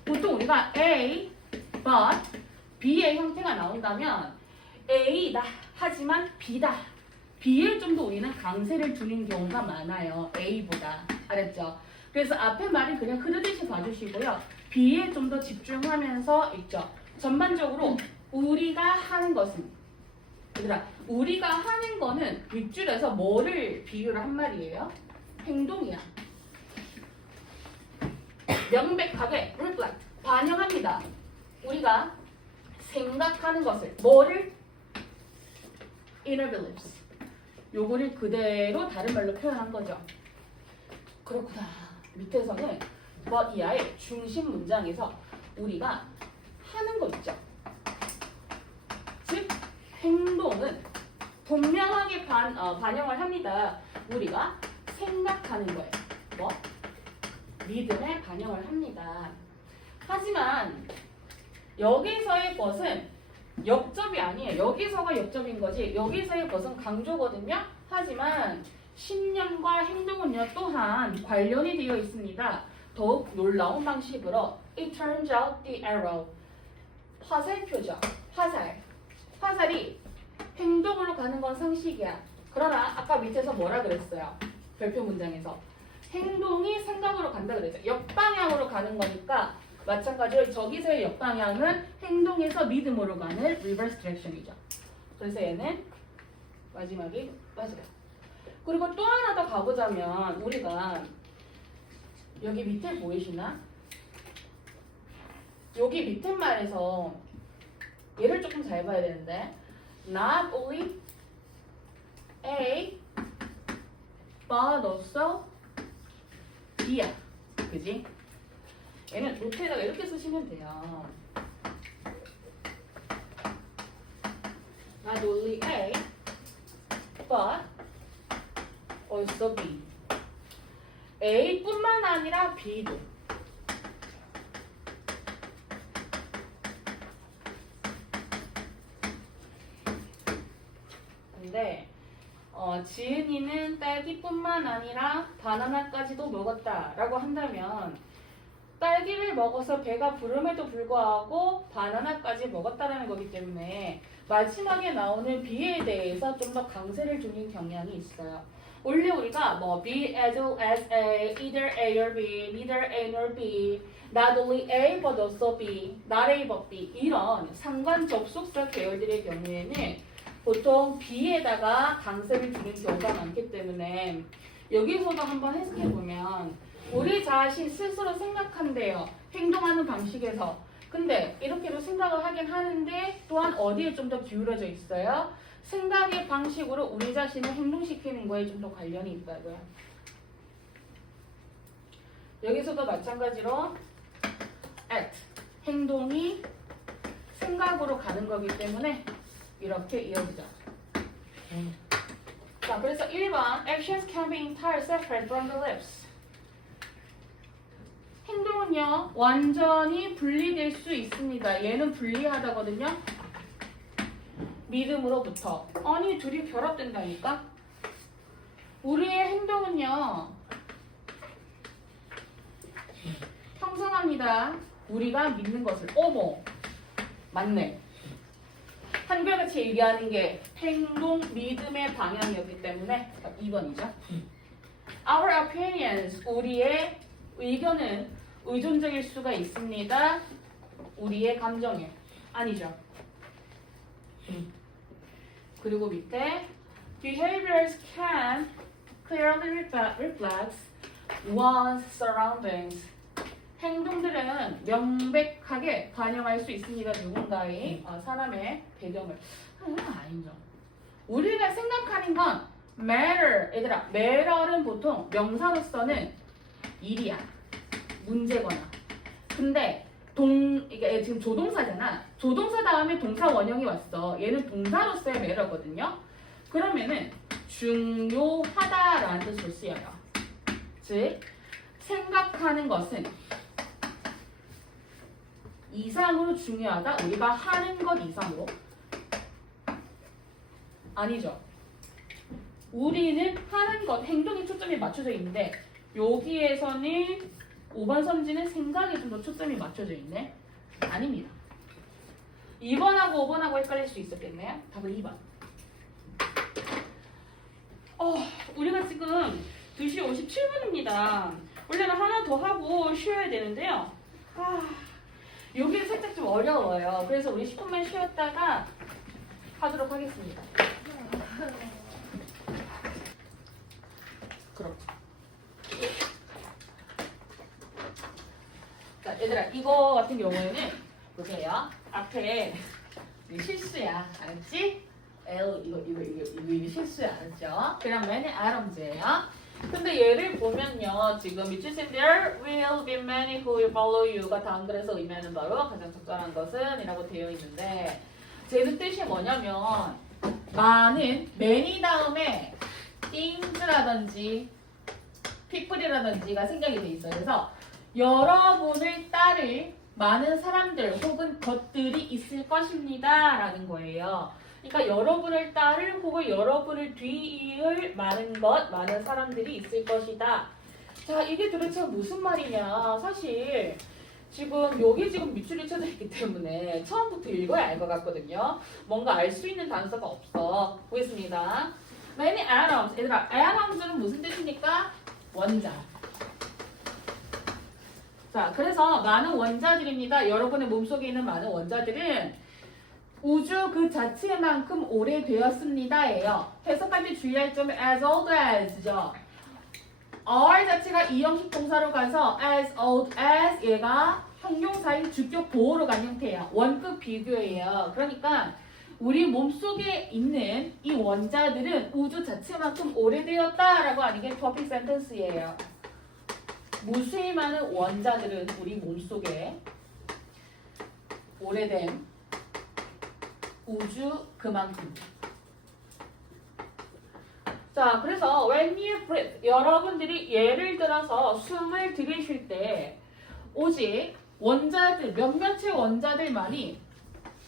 보통 우리가 A, but, B의 형태가 나온다면 A다 하지만 B다. B에 좀 더 우리는 강세를 두는 경우가 많아요. A보다. 알았죠? 그래서 앞에 말은 그냥 흐르듯이 봐주시고요. B에 좀 더 집중하면서 읽죠. 전반적으로 우리가 하는 것은 얘들아, 우리가 하는 거는 윗줄에서 뭐를 비유를 한 말이에요? 행동이야. 명백하게 reflect, 반영합니다. 우리가 생각하는 것을 뭐를? inner beliefs. 요거를 그대로 다른 말로 표현한 거죠. 그렇구나. 밑에서는 but 이하의 중심 문장에서 우리가 하는 거 있죠. 즉 행동은 분명하게 반영을 합니다. 우리가 생각하는 거예요. 뭐? 믿음에 반영을 합니다. 하지만 여기서의 것은 역접이 아니에요. 여기서가 역접인 거지. 여기서의 것은 강조거든요. 하지만 신념과 행동은요 또한 관련이 되어 있습니다. 더욱 놀라운 방식으로 It turns out the arrow. 화살표죠. 화살이 행동으로 가는 건 상식이야. 그러나 아까 밑에서 뭐라 그랬어요? 별표 문장에서 행동이 생각으로 간다 그랬죠. 역방향으로 가는 거니까 마찬가지로 저기서의 역방향은 행동에서 믿음으로 가는 reverse direction이죠. 그래서 얘는 마지막이 맞아요. 그리고 또 하나 더 가보자면 우리가 여기 밑에 보이시나? 여기 밑에 말에서 얘를 조금 잘 봐야 되는데 not only A but also B야. 그지? 얘는 노트에다가 이렇게 쓰시면 돼요. Not only A, but also B. A뿐만 아니라 B도. 근데 지은이는 딸기뿐만 아니라 바나나까지도 먹었다라고 한다면 딸기를 먹어서 배가 부름에도 불구하고 바나나까지 먹었다라는 거기 때문에 마지막에 나오는 B에 대해서 좀 더 강세를 두는 경향이 있어요. 원래 우리가 뭐 B as well as A, either A or B, neither A nor B, not only A but also B, not A but B 이런 상관 접속사 계열들의 경우에는 보통 B에다가 강세를 두는 경우가 많기 때문에 여기서도 한번 해석해 보면 우리 자신 스스로 생각한대요. 행동하는 방식에서. 근데 이렇게도 생각을 하긴 하는데 또한 어디에 좀 더 기울어져 있어요? 생각의 방식으로 우리 자신을 행동시키는 거에 좀 더 관련이 있다고요. 여기서도 마찬가지로 act, 행동이 생각으로 가는 거기 때문에 이렇게 이어지죠. 자, 그래서 1번 actions can be entirely separate from the lips. 행동은요 완전히 분리될 수 있습니다. 얘는 분리하다거든요. 믿음으로부터. 아니 둘이 결합된다니까. 우리의 행동은요 형성합니다. 우리가 믿는 것을. 어머 맞네. 한결같이 얘기하는 게 행동, 믿음의 방향이었기 때문에 2번이죠. Our opinions, 우리의 의견은 의존적일 수가 있습니다. 우리의 감정에. 아니죠. 그리고 밑에 Behaviors can clearly reflect one's surroundings. 행동들은 명백하게 반영할 수 있습니다. 누군가의 사람의 배경을. 아니죠. 우리가 생각하는 건 matter. 얘들아, matter은 보통 명사로서는 일이야. 문제거나. 근데 이게 지금 조동사잖아. 조동사 다음에 동사 원형이 왔어. 얘는 동사로서의 matter거든요. 그러면은 중요하다라는 뜻으로 쓰여요. 즉 생각하는 것은 이상으로 중요하다. 우리가 하는 것 이상으로. 아니죠. 우리는 하는 것, 행동에 초점이 맞춰져 있는데 여기에서는 5번 선지는 생각에 좀 더 초점이 맞춰져 있네. 아닙니다. 2번하고 5번하고 헷갈릴 수 있었겠네요. 답은 2번. 우리가 지금 2시 57분입니다. 원래는 하나 더 하고 쉬어야 되는데요. 여기 살짝 좀 어려워요. 그래서 우리 10분만 쉬었다가 하도록 하겠습니다. 그렇죠. 자, 얘들아, 이거 같은 경우에는 보세요. 앞에 실수야, 알았지? 이거 실수야, 알았죠? 그러면 Adams예요. 근데 얘를 보면요, 지금 There will be many who will follow you가 다음 글에서 의미하는 바로 가장 적절한 것은 이라고 되어 있는데 쟤는 뜻이 뭐냐면 많은 many 다음에 things라든지 people이라든지가 생각이 돼 있어요. 그래서 여러분을 따를 많은 사람들 혹은 것들이 있을 것입니다 라는 거예요. 그러니까 여러분을 따를 혹은 여러분을 뒤이을 많은 사람들이 있을 것이다. 자, 이게 도대체 무슨 말이냐. 사실 지금 여기 지금 밑줄이 쳐져 있기 때문에 처음부터 읽어야 알 것 같거든요. 뭔가 알 수 있는 단서가 없어. 보겠습니다. Many atoms. 얘들아, atoms는 무슨 뜻입니까? 원자. 자, 그래서 많은 원자들입니다. 여러분의 몸속에 있는 많은 원자들은 우주 그 자체만큼 오래되었습니다예요. 해석할 때 주의할 점은 as old as죠. are 자체가 이형식 동사로 가서 as old as 얘가 형용사인 주격 보호로 간 형태예요. 원급 비교예요. 그러니까 우리 몸속에 있는 이 원자들은 우주 자체만큼 오래되었다라고 하는 게 topic sentence예요. 무수히 많은 원자들은 우리 몸속에 오래된 우주 그만큼. 자, 그래서 when you breathe, 여러분들이 예를 들어서 숨을 들이쉴 때 오직 원자들, 몇몇의 원자들만이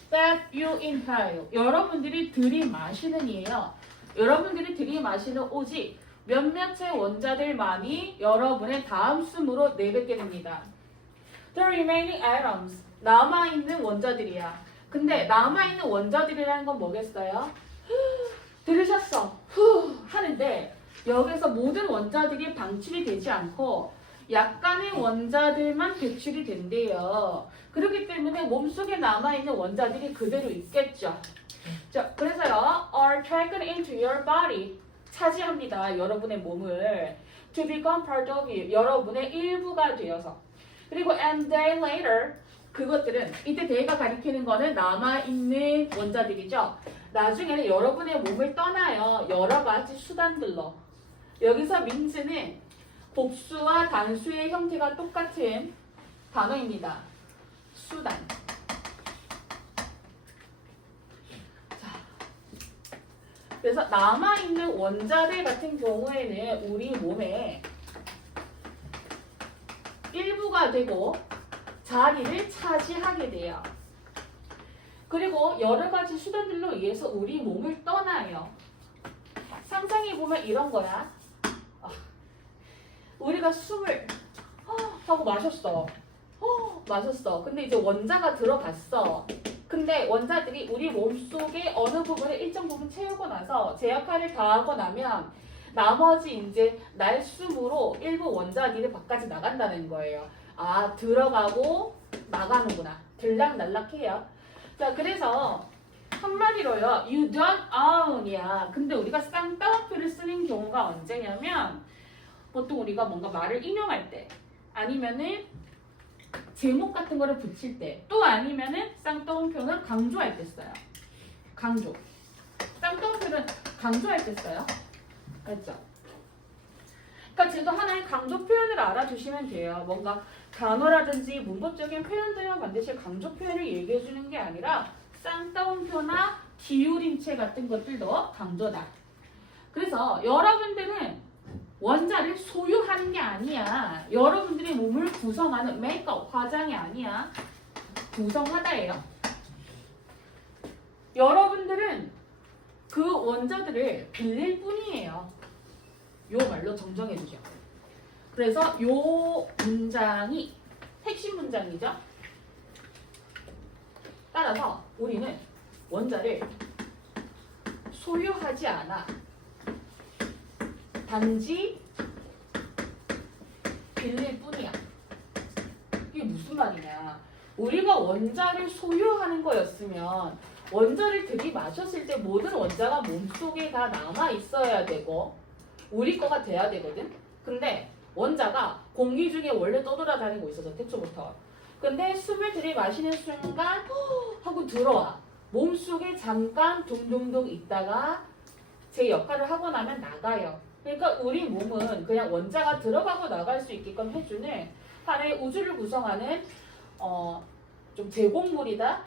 that you inhale, 여러분들이 들이마시는 이에요. 여러분들이 들이마시는 오직 몇몇의 원자들만이 여러분의 다음 숨으로 내뱉게 됩니다. The remaining atoms. 남아있는 원자들이야. 근데 남아있는 원자들이라는 건 뭐겠어요? 들으셨어. 후 하는데 여기서 모든 원자들이 방출이 되지 않고 약간의 원자들만 배출이 된대요. 그렇기 때문에 몸속에 남아있는 원자들이 그대로 있겠죠. 자, 그래서요. are taken into your body. 차지합니다. 여러분의 몸을. to become part of you. 여러분의 일부가 되어서. 그리고 and then later. 그것들은 이때 they가 가리키는 거는 남아있는 원자들이죠. 나중에는 여러분의 몸을 떠나요. 여러 가지 수단들로. 여기서 means는 복수와 단수의 형태가 똑같은 단어입니다. 수단. 자, 그래서 남아있는 원자들 같은 경우에는 우리 몸에 일부가 되고 자리를 차지하게 돼요. 그리고 여러 가지 수단들로 의해서 우리 몸을 떠나요. 상상해보면 이런 거야. 우리가 숨을 하고 마셨어. 마셨어. 근데 이제 원자가 들어갔어. 근데 원자들이 우리 몸속에 어느 부분을 일정 부분 채우고 나서 제 역할을 다하고 나면 나머지 이제 날숨으로 일부 원자들이 바깥에 나간다는 거예요. 아, 들어가고 나가는구나. 들락날락해요. 자, 그래서 한마디로요. You don't own이야. 근데 우리가 쌍따옴표를 쓰는 경우가 언제냐면 보통 우리가 뭔가 말을 인용할 때 아니면은 제목 같은 거를 붙일 때 또 아니면은 쌍따옴표는 강조할 때 써요. 강조. 쌍따옴표는 강조할 때 써요. 알죠? 그러니까 쟤도 하나의 강조 표현을 알아두시면 돼요. 뭔가 단어라든지 문법적인 표현들만 반드시 강조 표현을 얘기해 주는 게 아니라 쌍따옴표나 기울임체 같은 것들도 강조다. 그래서 여러분들은 원자를 소유하는 게 아니야. 여러분들의 몸을 구성하는 메이크업, 화장이 아니야. 구성하다예요. 여러분들은 그 원자들을 빌릴 뿐이에요. 요 말로 정정해 주죠. 그래서 요 문장이 핵심 문장이죠. 따라서 우리는 원자를 소유하지 않아. 단지 빌릴 뿐이야. 이게 무슨 말이냐. 우리가 원자를 소유하는 거였으면 원자를 들이마셨을 때 모든 원자가 몸속에 다 남아 있어야 되고 우리 거가 돼야 되거든. 근데 원자가 공기 중에 원래 떠돌아다니고 있어서 태초부터. 근데 숨을 들이마시는 순간 하고 들어와. 몸속에 잠깐 둥둥둥 있다가 제 역할을 하고 나면 나가요. 그러니까 우리 몸은 그냥 원자가 들어가고 나갈 수 있게끔 해주는 하나의 우주를 구성하는 좀 제공물이다.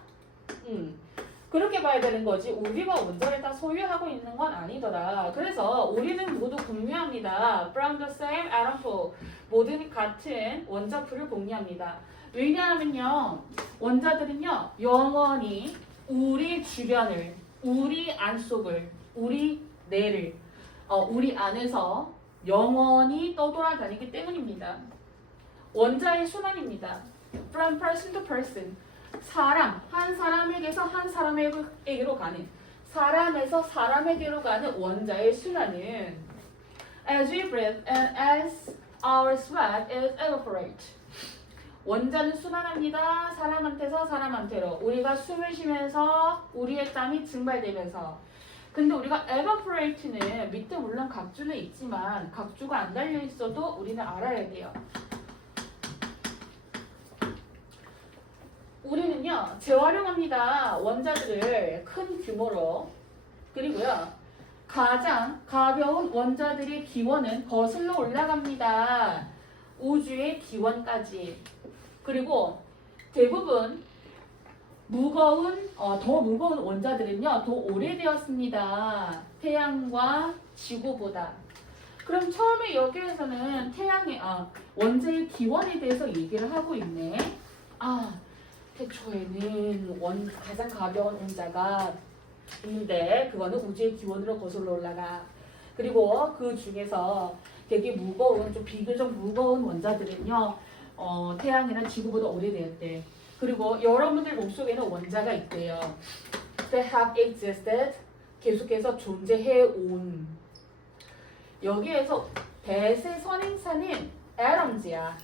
그렇게 봐야 되는 거지. 우리가 원자를 다 소유하고 있는 건 아니더라. 그래서 우리는 모두 공유합니다. From the same atom pool. 모든 같은 원자풀을 공유합니다. 왜냐하면요. 원자들은요. 영원히 우리 주변을, 우리 안속을, 우리 뇌를, 우리 안에서 영원히 떠돌아다니기 때문입니다. 원자의 순환입니다. From person to person. 사람, 한 사람에게서 한 사람에게로 가는, 사람에서 사람에게로 가는 원자의 순환은 as we breathe and as our sweat is evaporate. 원자는 순환합니다. 사람한테서 사람한테로. 우리가 숨을 쉬면서 우리의 땀이 증발되면서. 근데 우리가 evaporate는 밑에 물론 각주는 있지만 각주가 안 달려 있어도 우리는 알아야 돼요. 우리는요, 재활용합니다. 원자들을 큰 규모로. 그리고요, 가장 가벼운 원자들의 기원은 거슬러 올라갑니다. 우주의 기원까지. 그리고 대부분 더 무거운 원자들은요, 더 오래되었습니다. 태양과 지구보다. 그럼 처음에 여기에서는 태양의, 원자의 기원에 대해서 얘기를 하고 있네. 태초에는 가장 가벼운 원자가 있는데 그거는 우주의 기원으로 거슬러 올라가. 그리고 그 중에서 되게 무거운, 좀 비교적 무거운 원자들은요, 태양이나 지구보다 오래되었대. 그리고 여러분들 몸속에는 원자가 있대요. That have existed, 계속해서 존재해온. 여기에서 대세 선행사는 atoms야.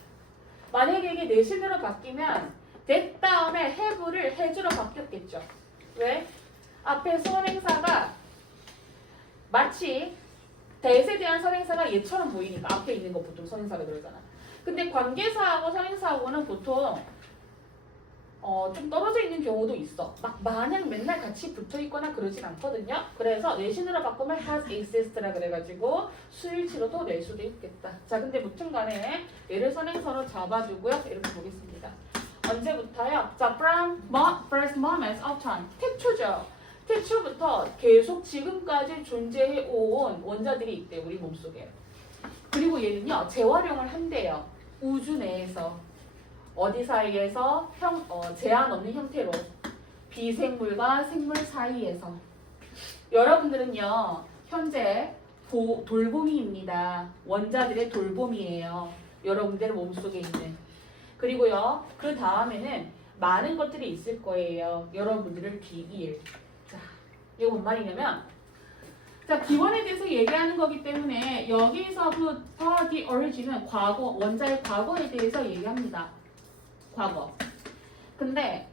만약에 이게 내신으로 바뀌면 that 다음에 have를 have로 바뀌었겠죠. 왜? 앞에 선행사가 마치 대세에 대한 선행사가 얘처럼 보이니까 앞에 있는 거 보통 선행사가 그러잖아. 근데 관계사하고 선행사하고는 보통 좀 떨어져 있는 경우도 있어. 막 마냥 맨날 같이 붙어 있거나 그러진 않거든요. 그래서 내신으로 바꾸면 has exist라 그래가지고 수일치로도 낼 수도 있겠다. 자, 근데 무튼 간에 얘를 선행사로 잡아주고요. 이렇게 보겠습니다. 언제부터요? 자, from first moments of time. 태초죠. 태초부터 계속 지금까지 존재해온 원자들이 있대요. 우리 몸속에. 그리고 얘는요. 재활용을 한대요. 우주 내에서. 어디 사이에서 제한 없는 형태로 비생물과 생물 사이에서. 여러분들은요 현재 돌봄이입니다. 원자들의 돌봄이에요. 여러분들 몸속에 있는. 그리고요 그 다음에는 많은 것들이 있을 거예요. 여러분들을 비길. 자, 이거 뭔 말이냐면, 자, 기원에 대해서 얘기하는 거기 때문에 여기서부터 the origin은 과거, 원자의 과거에 대해서 얘기합니다. 과거. 근데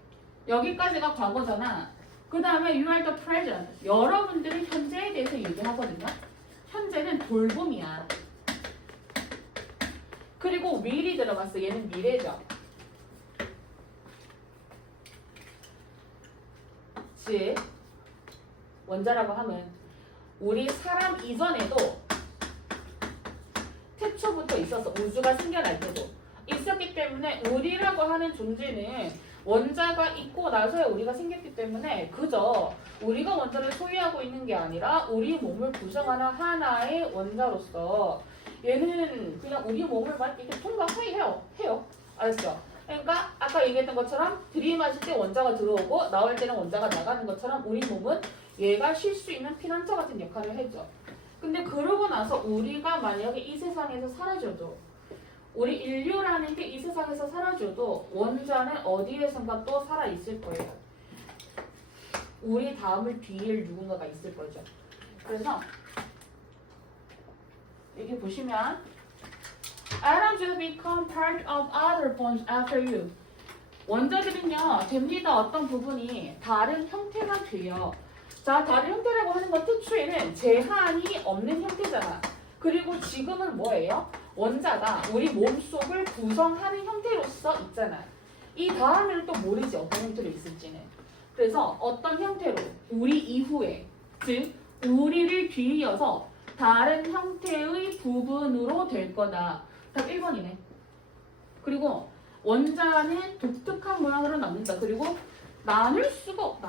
여기까지가 과거잖아. 그 다음에 you are the present. 여러분들이 현재에 대해서 얘기하거든요. 현재는 돌봄이야. 그리고 will이 들어갔어. 얘는 미래죠. 즉 원자라고 하면 우리 사람 이전에도 태초부터 있어서 우주가 생겨날 때도 있었기 때문에 우리라고 하는 존재는 원자가 있고 나서야 우리가 생겼기 때문에 그저 우리가 원자를 소유하고 있는 게 아니라 우리 몸을 구성하는 하나의 원자로서 얘는 그냥 우리 몸을 막 이렇게 통과해요. 알았죠? 그러니까 아까 얘기했던 것처럼 들이마실 때 원자가 들어오고 나올 때는 원자가 나가는 것처럼 우리 몸은 얘가 쉴 수 있는 피난처 같은 역할을 해줘. 근데 그러고 나서 우리가 만약에 이 세상에서 사라져도, 우리 인류라는 게 이 세상에서 사라져도 원자는 어디에선가 또 살아있을 거예요. 우리 다음을 뒤일 누군가가 있을 거죠. 그래서 여기 보시면 Atoms will become part of other forms after you. 원자들은요 됩니다. 어떤 부분이 다른 형태가 돼요. 자, 다른 형태라고 하는 건 태초에는 제한이 없는 형태잖아. 그리고 지금은 뭐예요? 원자가 우리 몸속을 구성하는 형태로서 있잖아. 이 다음에는 또 모르지 어떤 형태로 있을지는. 그래서 어떤 형태로 우리 이후에, 즉 우리를 뒤이어서 다른 형태의 부분으로 될 거다. 답 1번이네. 그리고 원자는 독특한 모양으로 남는다. 그리고 나눌 수가 없어.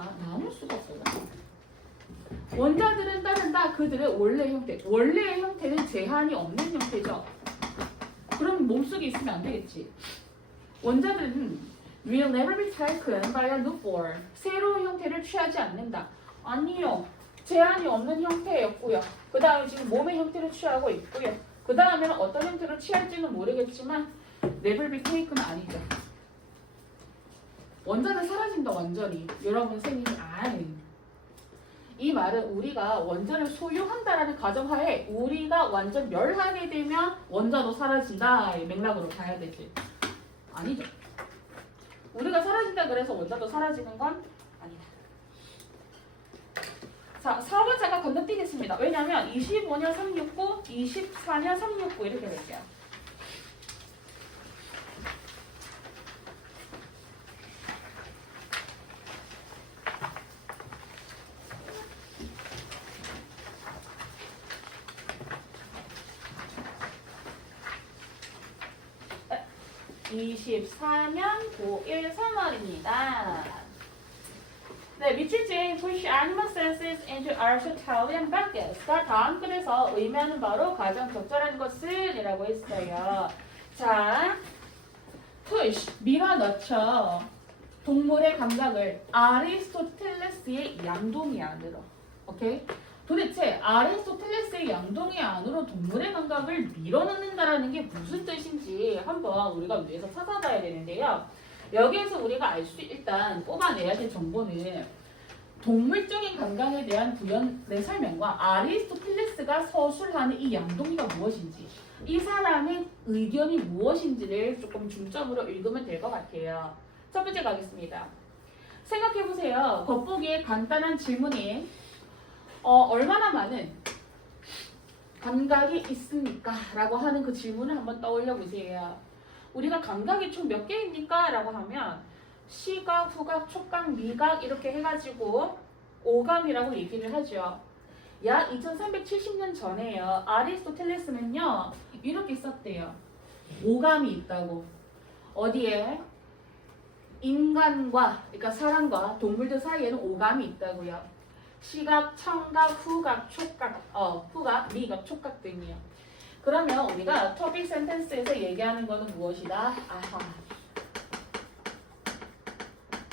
원자들은 따른다. 그들의 원래 형태. 원래의 형태는 제한이 없는 형태죠. 그럼 몸속에 있으면 안 되겠지. 원자들은 will never be taken by a new form. 새로운 형태를 취하지 않는다. 아니요. 제한이 없는 형태였고요. 그 다음에 지금 몸의 형태를 취하고 있고요. 그 다음에는 어떤 형태로 취할지는 모르겠지만 never be taken 아니죠. 원자는 사라진다 완전히. 여러분 생긴 이 말은 우리가 원자를 소유한다라는 가정하에 우리가 완전 멸하게 되면 원자도 사라진다 이 맥락으로 가야 되지. 아니죠. 우리가 사라진다 그래서 원자도 사라지는 건 아니다. 자, 4번 잠깐 건너뛰겠습니다. 왜냐면 25년 369, 24년 369 이렇게 될게요. 네, 24년 고1 3월입니다. 네, 미치진 push animal senses into Aristotelian buckets. 다음 글에서 의미하는 바로 가장 적절한 것은 이라고 했어요. 자, push, 밀어넣죠. 동물의 감각을 아리스토텔레스의 양동이 안으로. 오케이? 도대체 아리스토텔레스의 양동이 안으로 동물의 감각을 밀어넣는다라는 게 무슨 뜻인지 한번 우리가 위에서 찾아봐야 되는데요. 여기에서 우리가 알 수 일단 뽑아내야 될 정보는 동물적인 감각에 대한 구현의 설명과 아리스토텔레스가 서술하는 이 양동이가 무엇인지, 이 사람의 의견이 무엇인지를 조금 중점으로 읽으면 될 것 같아요. 첫 번째 가겠습니다. 생각해보세요. 겉보기에 간단한 질문이 얼마나 많은 감각이 있습니까? 라고 하는 그 질문을 한번 떠올려 보세요. 우리가 감각이 총 몇 개입니까? 라고 하면 시각, 후각, 촉각, 미각 이렇게 해가지고 오감이라고 얘기를 하죠. 약 2370년 전에요. 아리스토텔레스는요. 이렇게 썼대요. 오감이 있다고. 어디에? 인간과, 그러니까 사람과 동물들 사이에는 오감이 있다고요. 시각, 청각, 후각, 촉각, 후각, 미각, 촉각 등이요. 그러면 우리가 토픽 센텐스에서 얘기하는 거는 무엇이다? 아하.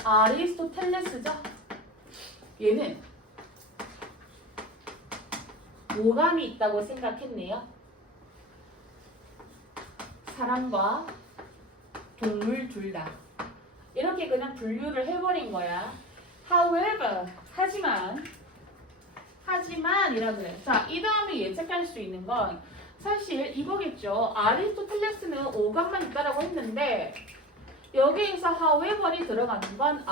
아리스토텔레스죠? 얘는 오감이 있다고 생각했네요. 사람과 동물 둘 다. 이렇게 그냥 분류를 해버린 거야. However, 하지만이라 그래. 자, 이 다음에 예측할 수 있는 건 사실 이거겠죠. 아리스토텔레스는 오감만 있다라고 했는데 여기에서 however이 들어가는 건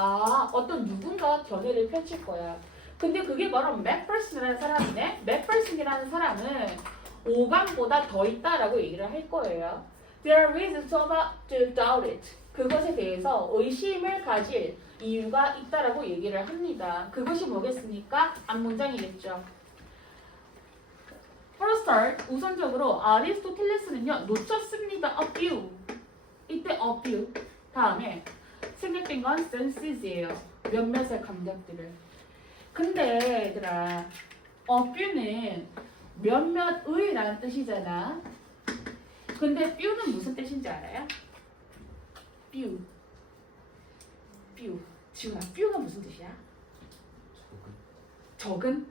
어떤 누군가 견해를 펼칠 거야. 근데 그게 바로 맥퍼슨이라는 사람이네. 맥퍼슨이라는 사람은 오감보다 더 있다라고 얘기를 할 거예요. There are reasons to doubt it. 그것에 대해서 의심을 가질 이유가 있다라고 얘기를 합니다. 그것이 뭐겠습니까? 앞문장이겠죠. For a start, 우선적으로 아리스토텔레스는요 놓쳤습니다. A few. 이때 a few. 다음에 생략된 건 senses예요. 몇몇의 감각들을. 근데 얘들아, a few는 몇몇의라는 뜻이잖아. 근데 few는 무슨 뜻인지 알아요? few. few. 지훈아, few가 무슨 뜻이야? 적은?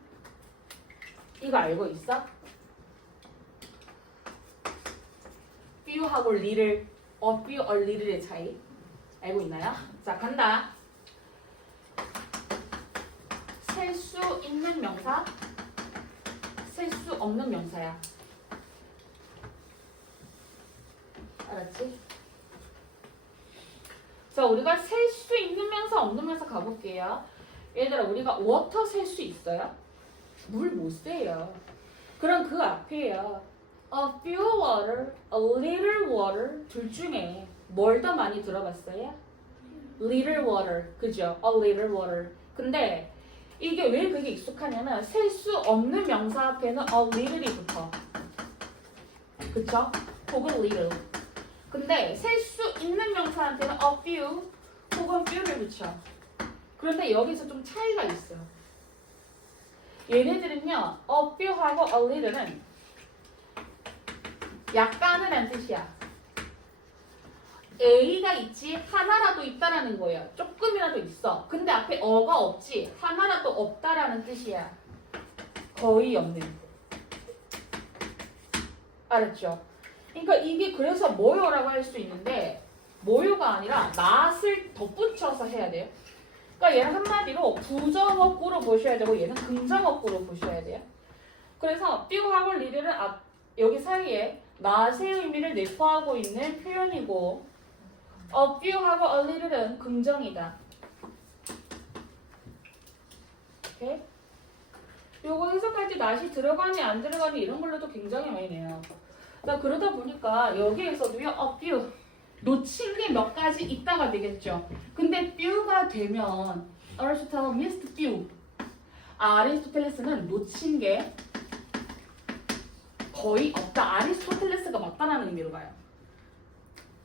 이거 알고 있어? few하고 little, a few, a little의 차이 알고 있나요? 자, 간다. 셀 수 있는 명사, 셀 수 없는 명사야. 알았지? 자, 우리가 셀 수 있는 명사, 없는 명사 가볼게요. 얘들아, 우리가 water 셀 수 있어요? 물 못 세요. 그럼 그 앞에요. A few water, a little water 둘 중에 뭘 더 많이 들어봤어요? Little water, 그죠? A little water. 근데 이게 왜 그게 익숙하냐면 셀 수 없는 명사 앞에는 a little이 붙어. 그쵸? 혹은 little. 근데 셀 수 있는 명사한테는 a few 혹은 few를 붙여. 그런데 여기서 좀 차이가 있어. 얘네들은요, a few하고 a little는 약간은 란 뜻이야. A가 있지 하나라도 있다라는 거예요. 조금이라도 있어. 근데 앞에 어가 없지 하나라도 없다라는 뜻이야. 거의 없는. 알았죠? 그러니까 이게 그래서 모요라고 할 수 있는데 모요가 아니라 낫을 덧붙여서 해야 돼요. 그러니까 얘는 한마디로 부정어구로 보셔야 되고 얘는 긍정어구로 보셔야 돼요. 그래서 few하고 little은 여기 사이에 낫의 의미를 내포하고 있는 표현이고 a few하고 a little은 긍정이다. 오케이? 요거 해석할 때 낫이 들어가니 안 들어가니 이런 걸로도 굉장히 많이 내요. 자, 그러다 보니까 여기에서도요 a few 놓친 게 몇 가지 있다가 되겠죠. 근데 few가 되면 Aristotle missed few. 아리스토텔레스는 놓친 게 거의 없다. 아리스토텔레스가 맞다라는 의미로 가요.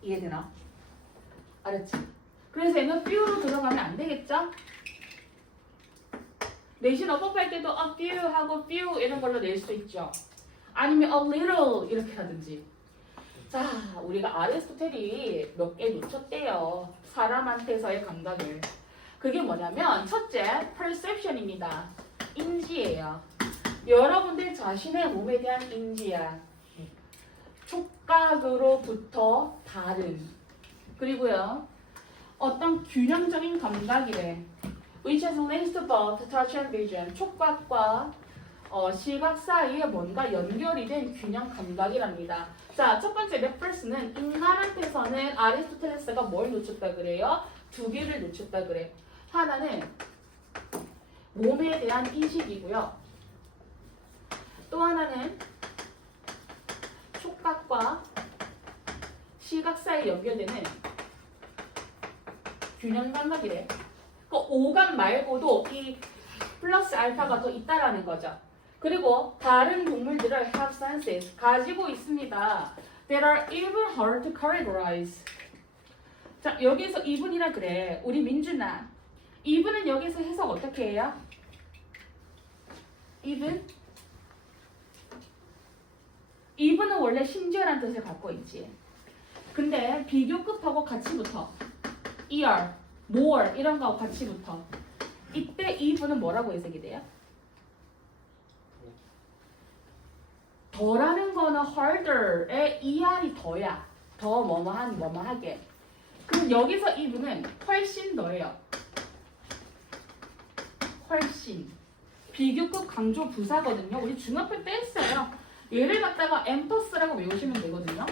이해되나? 알았지? 그래서 얘는 few로 들어가면 안 되겠죠? 내신 어법할 때도 a few 하고 few 이런 걸로 낼 수 있죠. 아니면 a little 이렇게 하든지. 자, 우리가 아리스토텔이 몇 개 놓쳤대요. 사람한테서의 감각을. 그게 뭐냐면 첫째, perception입니다. 인지예요. 여러분들 자신의 몸에 대한 인지야. 촉각으로부터 다른. 그리고요. 어떤 균형적인 감각이래. Which is linked to both touch and vision. 촉각과 시각 사이에 뭔가 연결이 된 균형 감각이랍니다. 자, 첫 번째 맥퍼슨은 인간한테서는 아리스토텔레스가 뭘 놓쳤다 그래요? 두 개를 놓쳤다 그래. 하나는 몸에 대한 인식이고요. 또 하나는 촉각과 시각 사이에 연결되는 균형 감각이래. 그 오감 말고도 이 플러스 알파가 더 있다라는 거죠. 그리고 다른 동물들을 have senses 가지고 있습니다. That are even hard to categorize. 자, 여기서 이분이라 그래. 우리 민준아. 이분은 여기서 해석 어떻게 해요? 이분? 이분은 원래 심지어란 뜻을 갖고 있지. 근데 비교급하고 같이 붙어. ER, more 이런 거하고 같이 붙어. 이때 이분은 뭐라고 해석이 돼요? 더라는 거는 harder에 ER이 더야. 더 뭐뭐한 뭐뭐하게. 그럼 여기서 이분은 훨씬 더예요. 훨씬. 비교급 강조 부사거든요. 우리 중학교 때 했어요. 얘를 갖다가 emphass라고 외우시면 되거든요.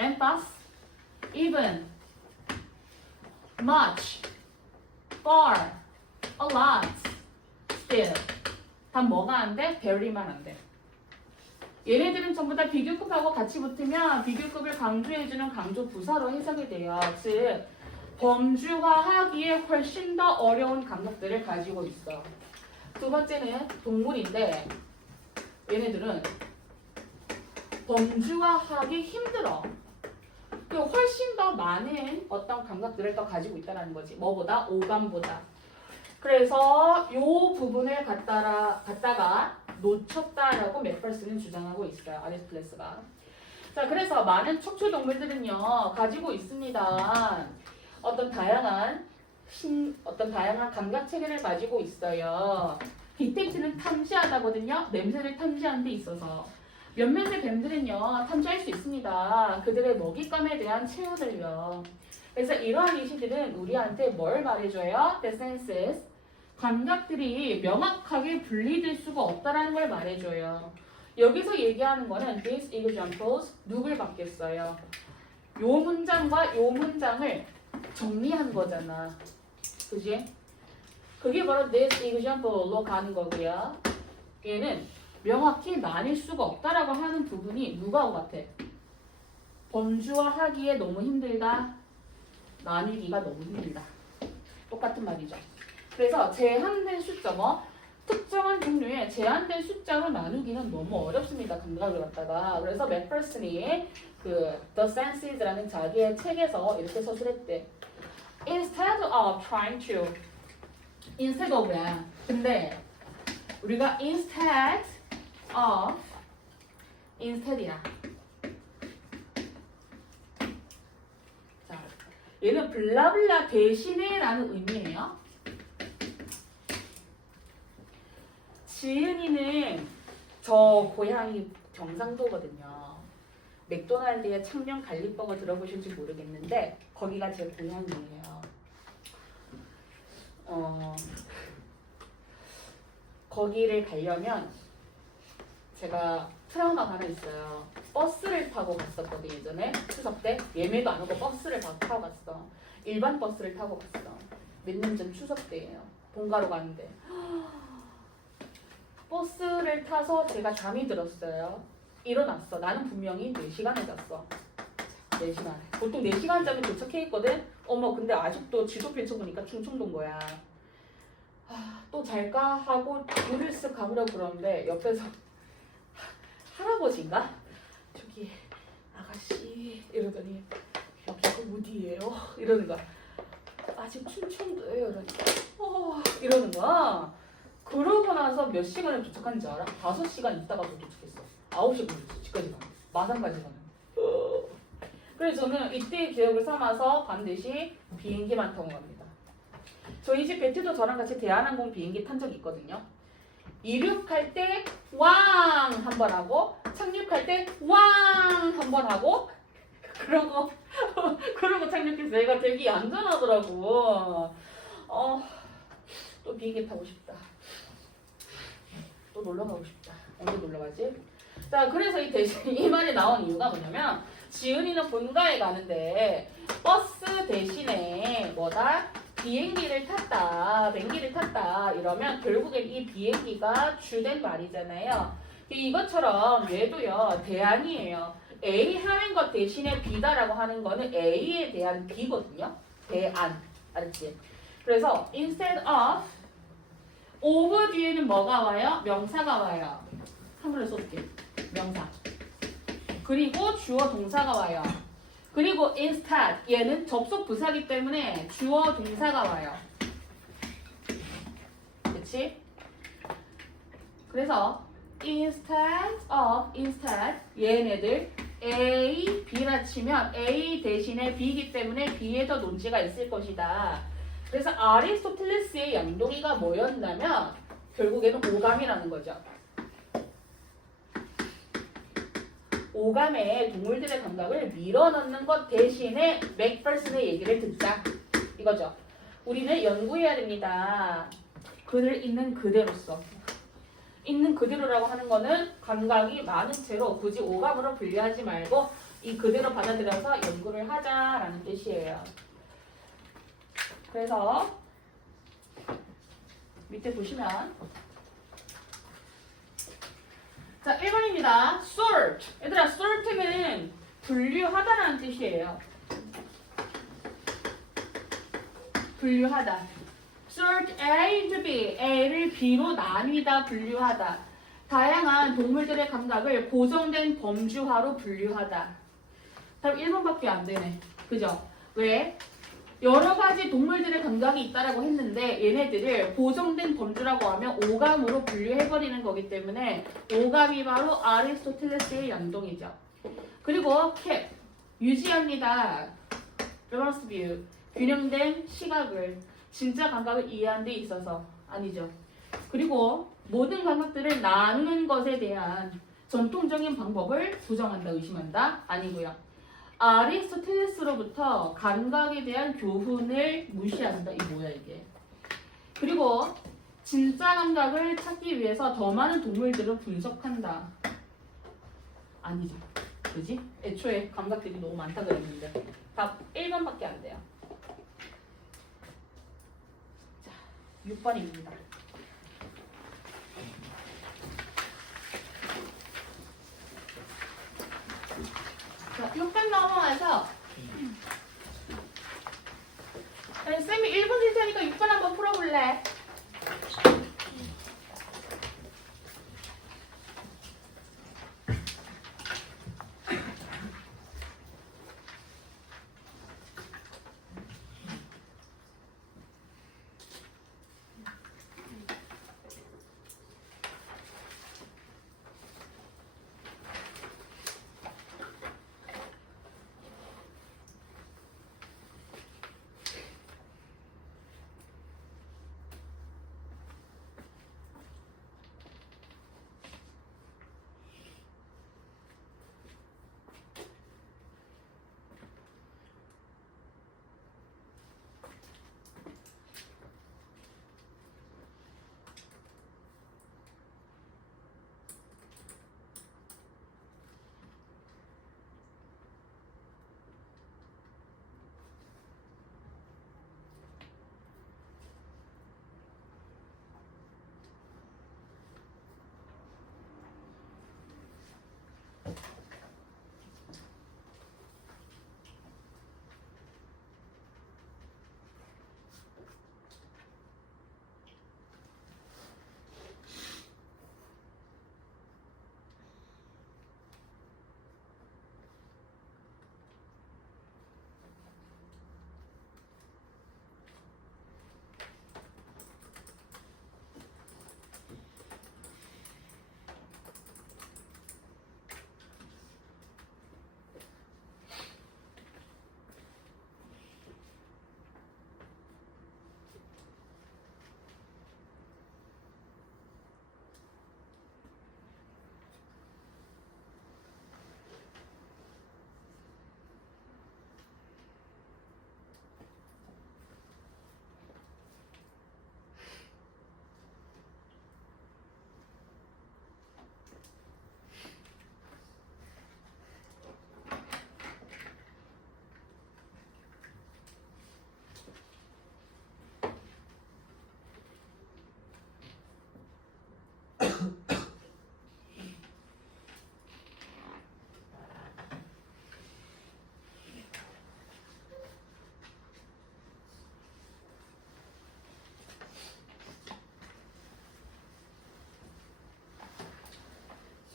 emphass, even, much, far, a lot, still. 다 뭐가 안 돼? very만 안 돼. 얘네들은 전부 다 비교급하고 같이 붙으면 비교급을 강조해주는 강조 부사로 해석이 돼요. 즉 범주화하기에 훨씬 더 어려운 감각들을 가지고 있어. 두 번째는 동물인데 얘네들은 범주화하기 힘들어. 훨씬 더 많은 어떤 감각들을 더 가지고 있다는 거지. 뭐보다? 오감보다. 그래서 이 부분을 갖다가 놓쳤다라고 맥펄슨은 주장하고 있어요. 아리스토텔레스가. 자, 그래서 많은 척추 동물들은요 가지고 있습니다. 어떤 다양한 감각 체계를 가지고 있어요. 디텍트는 탐지하다거든요. 냄새를 탐지하는 데 있어서. 몇몇의 뱀들은요 탐지할 수 있습니다. 그들의 먹잇감에 대한 체온을요. 그래서 이러한 이시들은 우리한테 뭘 말해줘요? The senses. 감각들이 명확하게 분리될 수가 없다라는 걸 말해줘요. 여기서 얘기하는 거는 these examples 누굴 받겠어요? 요 문장과 요 문장을 정리한 거잖아. 그지? 그게 바로 this example로 가는 거고요. 얘는 명확히 나뉠 수가 없다라고 하는 부분이 누구하고 같아? 범주화하기에 너무 힘들다. 나누기가 너무 힘들다. 똑같은 말이죠. 그래서 제한된 숫자, 특정한 종류의 제한된 숫자로 나누기는 너무 어렵습니다. 감각을 갖다가. 그래서 맥퍼슨이 그 The Senses라는 자기의 책에서 이렇게 서술했대. Instead of trying to instead of야. 근데 우리가 instead of instead이야. 자, 얘는 블라블라 대신에라는 의미예요. 지은이는 저 고향이 경상도거든요. 맥도날드의 창녕 갈릭버거 들어보실지 모르겠는데 거기가 제 고향이에요. 거기를 가려면 제가 트라우마가 하나 있어요. 버스를 타고 갔었거든요. 예전에 추석 때 예매도 안 하고 버스를 타고 갔어. 일반 버스를 타고 갔어. 몇 년 전 추석 때예요. 본가로 가는데 버스를 타서 제가 잠이 들었어요. 일어났어. 나는 분명히 4시간을 잤어. 4시간. 보통 4시간 자면 도착해 있거든. 어머 근데 아직도 지도 펼쳐보니까 충청도인 거야. 또 잘까 하고 눈을 쓱 감으려고 그러는데 옆에서 할아버지인가? 저기 아가씨 이러더니 여기가 어디예요? 이러는 거야. 아직 충청도예요. 이러니까 이러는 거야. 그러고 나서 몇 시간에 도착한지 알아? 5시간 있다가 또 도착했어. 9시에 집까지 가. 마찬가지거든. 그래서 저는 이때의 기억을 삼아서 반드시 비행기만 타고 갑니다. 저희 집 베트도 저랑 같이 대한항공 비행기 탄 적이 있거든요. 이륙할 때 왕 한 번 하고 착륙할 때 왕 한 번 하고 그러고 그러고 착륙해서 얘가 되게 얌전하더라고. 또 비행기 타고 싶다. 또 놀러 가고 싶다. 언제 놀러 가지? 자, 그래서 이 대신 이 말이 나온 이유가 뭐냐면 지은이는 본가에 가는데 버스 대신에 뭐다? 비행기를 탔다, 비행기를 탔다 이러면 결국엔 이 비행기가 주된 말이잖아요. 이것처럼 얘도요 대안이에요. A 하는 것 대신에 B다라고 하는 거는 A에 대한 B거든요. 대안, 알았지? 그래서 instead of 뒤에는 뭐가 와요? 명사가 와요. 한글로 써볼게. 명사. 그리고 주어 동사가 와요. 그리고 instead 얘는 접속 부사기 때문에 주어 동사가 와요. 그치? 그래서 instead 얘네들 A, B라 치면 A 대신에 B이기 때문에 B에 더 논지가 있을 것이다. 그래서 아리스토텔레스의 양동이가 뭐였냐면 결국에는 오감이라는 거죠. 오감에 동물들의 감각을 밀어넣는 것 대신에 맥퍼슨의 얘기를 듣자 이거죠. 우리는 연구해야 됩니다. 글을 있는 그대로서. 있는 그대로라고 하는 거는 감각이 많은 채로 굳이 오감으로 분류하지 말고 이 그대로 받아들여서 연구를 하자라는 뜻이에요. 그래서 밑에 보시면 자, 1번입니다. sort. 얘들아, sort는 분류하다라는 뜻이에요. 분류하다. sort A into B. A를 B로 나뉘다, 분류하다. 다양한 동물들의 감각을 고정된 범주화로 분류하다. 답 1번밖에 안 되네. 그죠? 왜? 여러 가지 동물들의 감각이 있다라고 했는데 얘네들을 고정된 범주라고 하면 오감으로 분류해버리는 거기 때문에 오감이 바로 아리스토텔레스의 연동이죠. 그리고 keep, 유지합니다. balance view, 균형된 시각을, 진짜 감각을 이해하는 데 있어서 아니죠. 그리고 모든 감각들을 나누는 것에 대한 전통적인 방법을 부정한다, 의심한다? 아니고요. 아리스토텔레스로부터 감각에 대한 교훈을 무시한다. 이게 뭐야 이게. 그리고 진짜 감각을 찾기 위해서 더 많은 동물들을 분석한다. 아니죠. 그지? 애초에 감각들이 너무 많다 그랬는데. 답 1번밖에 안 돼요. 자, 6번입니다. 자, 6번 넘어가서 쌤이 1분 줄 테니까 6번 한번 풀어볼래?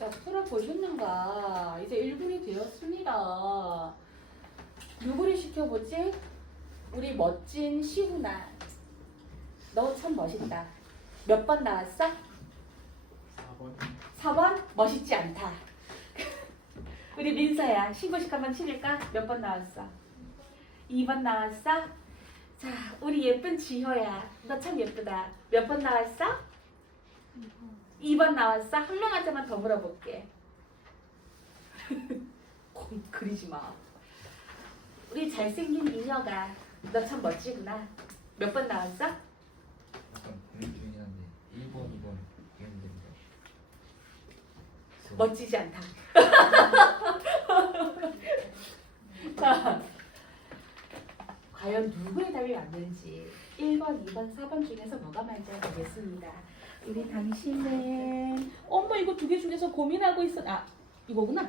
다 풀어보셨는가? 이제 1분이 되었습니다. 누구를 시켜보지? 우리 멋진 시훈아. 너 참 멋있다. 몇 번 나왔어? 4번. 4번? 멋있지 않다. 우리 민서야, 신고식 한번 치를까? 몇 번 나왔어? 2번 나왔어? 자, 우리 예쁜 지효야. 너 참 예쁘다. 몇 번 나왔어? 2번 나왔어? 한 명한테만 더 물어볼게. 그리지 마. 우리 잘생긴 이녀가. 너 참 멋지구나. 몇 번 나왔어? 약간 고민 중이긴 한데 1번, 2번 고민 됩니다. 멋지지 않다. 자, 과연 누구의 답이 맞는지 1번, 2번, 4번 중에서 뭐가 맞을지 보겠습니다. 우리 당신은 엄마 이거 두 개 중에서 고민하고 있어. 아, 이거구나.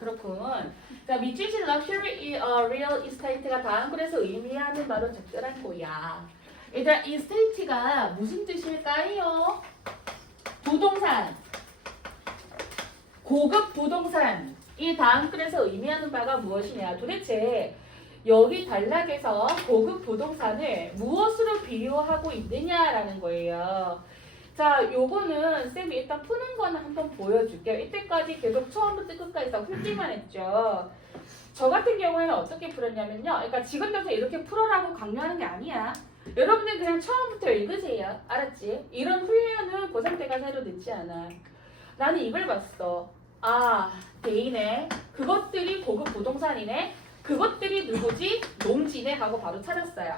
그렇군. 자, 미치시 럭셔리 real estate가 다음 글에서 의미하는 바로 적절한 고야. 얘들아, estate가 무슨 뜻일까요? 부동산. 고급 부동산. 이 다음 글에서 의미하는 바가 무엇이냐? 도대체 여기 단락에서 고급 부동산을 무엇으로 비유하고 있느냐라는 거예요. 자, 요거는 쌤이 일단 푸는 거는 한번 보여줄게요. 이때까지 계속 처음부터 끝까지 다 풀기만 했죠. 저 같은 경우에는 어떻게 풀었냐면요. 그러니까 지금부터 이렇게 풀어라고 강요하는 게 아니야. 여러분들 그냥 처음부터 읽으세요. 알았지? 이런 훈련은 고3 때가 새로 늦지 않아. 나는 이걸 봤어. 아, 대이네. 그것들이 고급 부동산이네. 그것들이 누구지? 농지네 하고 바로 찾았어요.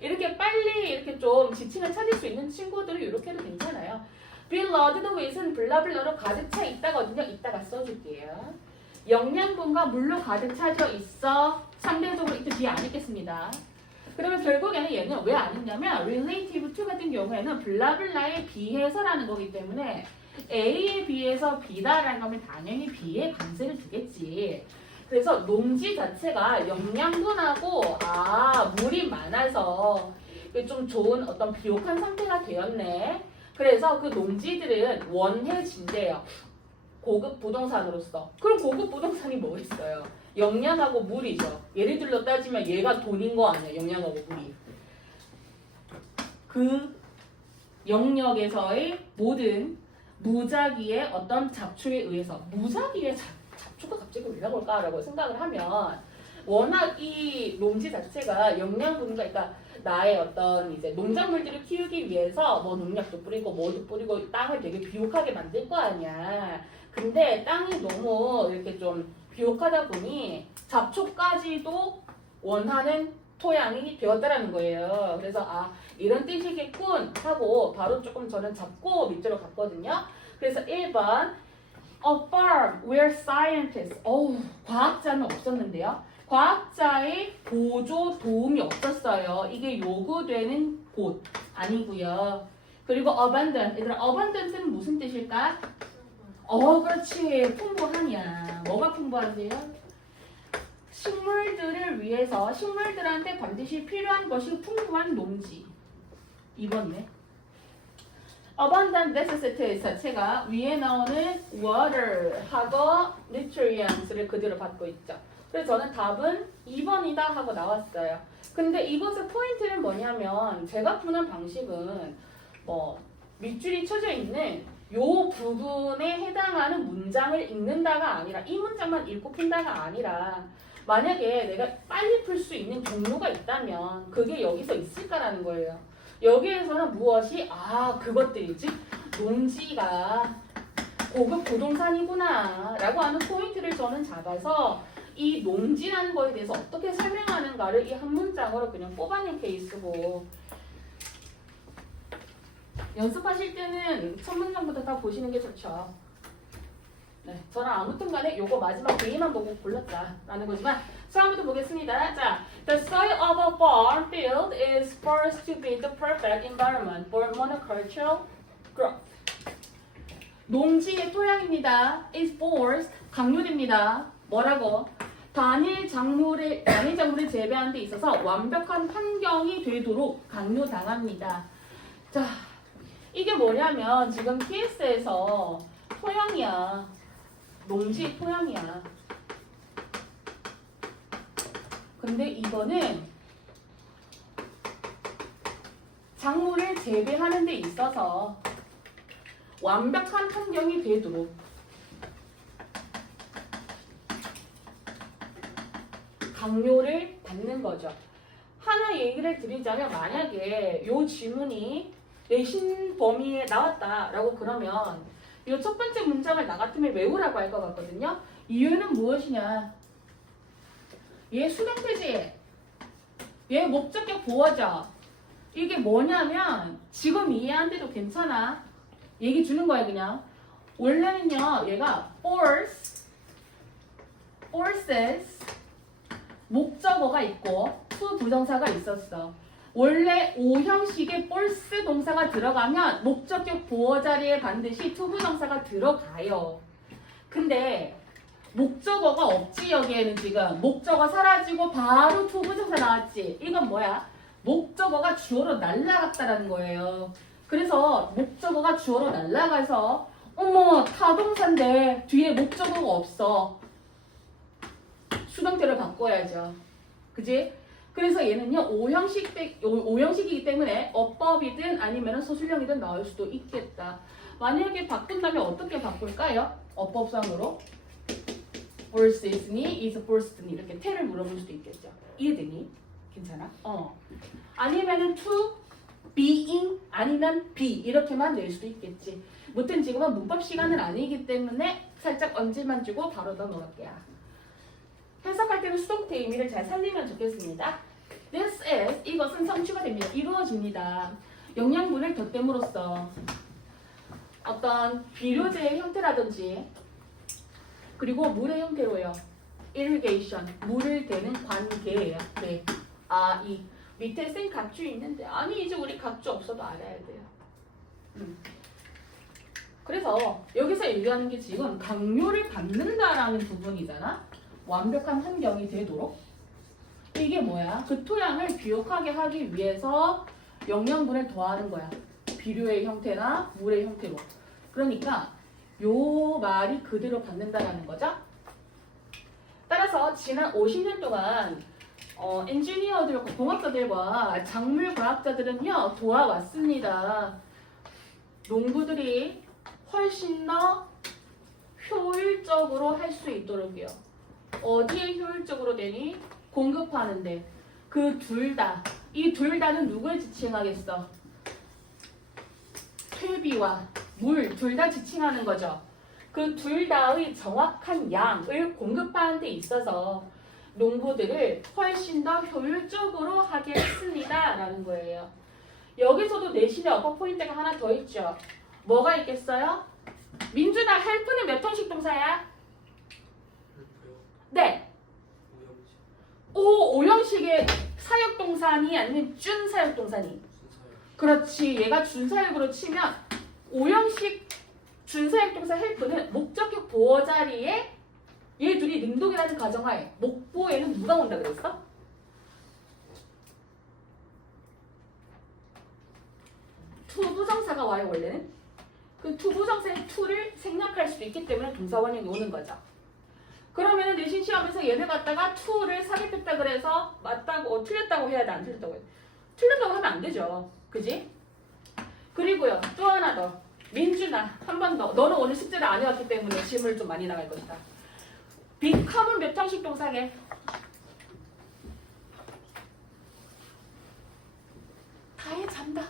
이렇게 빨리 이렇게 좀 지칭을 찾을 수 있는 친구들은 이렇게 해도 괜찮아요. be loaded with은 블라블라로 가득 차 있다거든요. 이따가 써줄게요. 영양분과 물로 가득 차져 있어. 상대적으로 이때 뒤에 안 읽겠습니다. 그러면 결국에는 얘는 왜 안 읽냐면 relative to 같은 경우에는 블라블라에 비해서라는 거기 때문에 A에 비해서 B다라는 거면 당연히 B에 관세를 두겠지. 그래서 농지 자체가 영양분하고 물이 많아서 좀 좋은 어떤 비옥한 상태가 되었네. 그래서 그 농지들은 원해진대요. 고급 부동산으로서. 그럼 고급 부동산이 뭐 있어요? 영양하고 물이죠. 예를 들어 따지면 얘가 돈인 거 아니야. 영양하고 물이. 그 영역에서의 모든 무작위의 어떤 잡초에 의해서 무작위의 잡초가 갑자기 왜 나올까라고 생각을 하면 워낙 이 농지 자체가 영양분과 그러니까 나의 어떤 이제 농작물들을 키우기 위해서 뭐 농약도 뿌리고 뭐도 뿌리고 땅을 되게 비옥하게 만들 거 아니야. 근데 땅이 너무 이렇게 좀 비옥하다 보니 잡초까지도 원하는 토양이 되었다라는 거예요. 그래서 이런 뜻이겠군 하고 바로 조금 저는 잡고 밑으로 갔거든요. 그래서 1번 A farm where scientists 과학자는 없었는데요. 과학자의 보조 도움이 없었어요. 이게 요구되는 곳 아니고요. 그리고 abundant, 얘들아 abundant는 무슨 뜻일까? 그렇지. 풍부하냐. 뭐가 풍부한데요? 식물들을 위해서 식물들한테 반드시 필요한 것이 풍부한 농지. 2번이네. abundant necessity 자체가 위에 나오는 water하고 nutrients를 그대로 받고 있죠. 그래서 저는 답은 2번이다 하고 나왔어요. 근데 이것의 포인트는 뭐냐면 제가 푸는 방식은 밑줄이 쳐져 있는 요 부분에 해당하는 문장을 읽는다가 아니라 이 문장만 읽고 푼다가 아니라 만약에 내가 빨리 풀 수 있는 경로가 있다면 그게 여기서 있을까라는 거예요. 여기에서는 무엇이 그것들이지 농지가 고급 부동산이구나 라고 하는 포인트를 저는 잡아서 이 농지라는 거에 대해서 어떻게 설명하는가를 이 한 문장으로 그냥 뽑아낸 케이스고 연습하실 때는 첫 문장부터 다 보시는 게 좋죠. 네, 저는 아무튼 간에 요거 마지막 A만 보고 골랐다라는 거지만 처음부터 보겠습니다. 자, the soil of a farm field is forced to be the perfect environment for monocultural growth. 농지의 토양입니다. is forced, 강요됩니다. 뭐라고? 단일 작물을 재배하는 데 있어서 완벽한 환경이 되도록 강요당합니다. 자, 이게 뭐냐면 지금 TS에서 토양이야. 농지 토양이야. 근데 이거는 작물을 재배하는 데 있어서 완벽한 환경이 되도록 강요를 받는 거죠. 하나 얘기를 드리자면 만약에 이 지문이 내신 범위에 나왔다라고 그러면 이 첫 번째 문장을 나 같으면 외우라고 할 것 같거든요. 이유는 무엇이냐? 얘 수동태지? 얘 목적격 보어죠? 이게 뭐냐면 지금 이해한데도 괜찮아. 얘기 주는 거야 그냥. 원래는요 얘가 forces 목적어가 있고 to 부정사가 있었어. 원래 O 형식의 force 동사가 들어가면 목적격 보어 자리에 반드시 to 부정사가 들어가요. 근데 목적어가 없지 여기에는 지금. 목적어 사라지고 바로 to 부정사 나왔지. 이건 뭐야? 목적어가 주어로 날아갔다라는 거예요. 그래서 목적어가 주어로 날아가서 어머 타동사인데 뒤에 목적어가 없어. 수동태를 바꿔야죠. 그지? 그래서 얘는요 오형식이기 때문에 어법이든 아니면 서술형이든 나올 수도 있겠다. 만약에 바꾼다면 어떻게 바꿀까요? 어법상으로 versus니, is versus니 이렇게 태를 물어볼 수도 있겠죠. 이해되니? 괜찮아? 아니면은 to, being, 아니면 be 이렇게만 낼 수도 있겠지. 무튼 지금은 문법 시간은 아니기 때문에 살짝 언질만 주고 바로 넘어갈게요. 해석할 때는 수동태 의미를 잘 살리면 좋겠습니다. This is, 이것은 성취가 됩니다. 이루어집니다. 영양분을 덧댐으로써 어떤 비료제의 형태라든지 그리고 물의 형태로요. irrigation, 물을 대는 관계예요. 네. 이 밑에 쓴 각주 있는데 아니 이제 우리 각주 없어도 알아야 돼요. 그래서 여기서 얘기하는 게 지금 강요를 받는다라는 부분이잖아. 완벽한 환경이 되도록. 이게 뭐야? 그 토양을 비옥하게 하기 위해서 영양분을 더하는 거야. 비료의 형태나 물의 형태로. 그러니까 요 말이 그대로 받는다라는 거죠. 따라서 지난 50년 동안 엔지니어들과 공학자들과 작물 과학자들은요 도와왔습니다. 농부들이 훨씬 더 효율적으로 할 수 있도록요. 어디에 효율적으로 되니? 공급하는데. 그 둘 다. 이 둘 다는 누구에 지칭하겠어? 퇴비와 물 둘 다 지칭하는 거죠. 그 둘 다의 정확한 양을 공급하는 데 있어서 농부들을 훨씬 더 효율적으로 하게 했습니다. 라는 거예요. 여기서도 내신의 어퍼 포인트가 하나 더 있죠. 뭐가 있겠어요? 민준아, 헬프는 몇 형식 동사야? 네. 오형식의 사역동사니 아니면 준사역동사니? 그렇지. 얘가 준사역으로 치면 오형식 준사역동사 헬프는 목적격 보어 자리에 얘 둘이 능동이라는 가정하에 목보에는 누가 온다 그랬어? 투부정사가 와요 원래는. 그 투부정사의 투를 생략할 수도 있기 때문에 동사원형이 오는 거죠. 그러면은 내신 시험에서 얘를 갖다가 to를 삽입했다 그래서 맞다고 틀렸다고 해야 돼? 안 틀렸다고 해야 돼? 틀렸다고 하면 안 되죠. 그지? 그리고요 또 하나 더. 민준아 한 번 더. 너는 오늘 숙제를 안 해왔기 때문에 질문을 좀 많이 나갈 것이다. become은 몇 형식 동사게? 다해 잔다.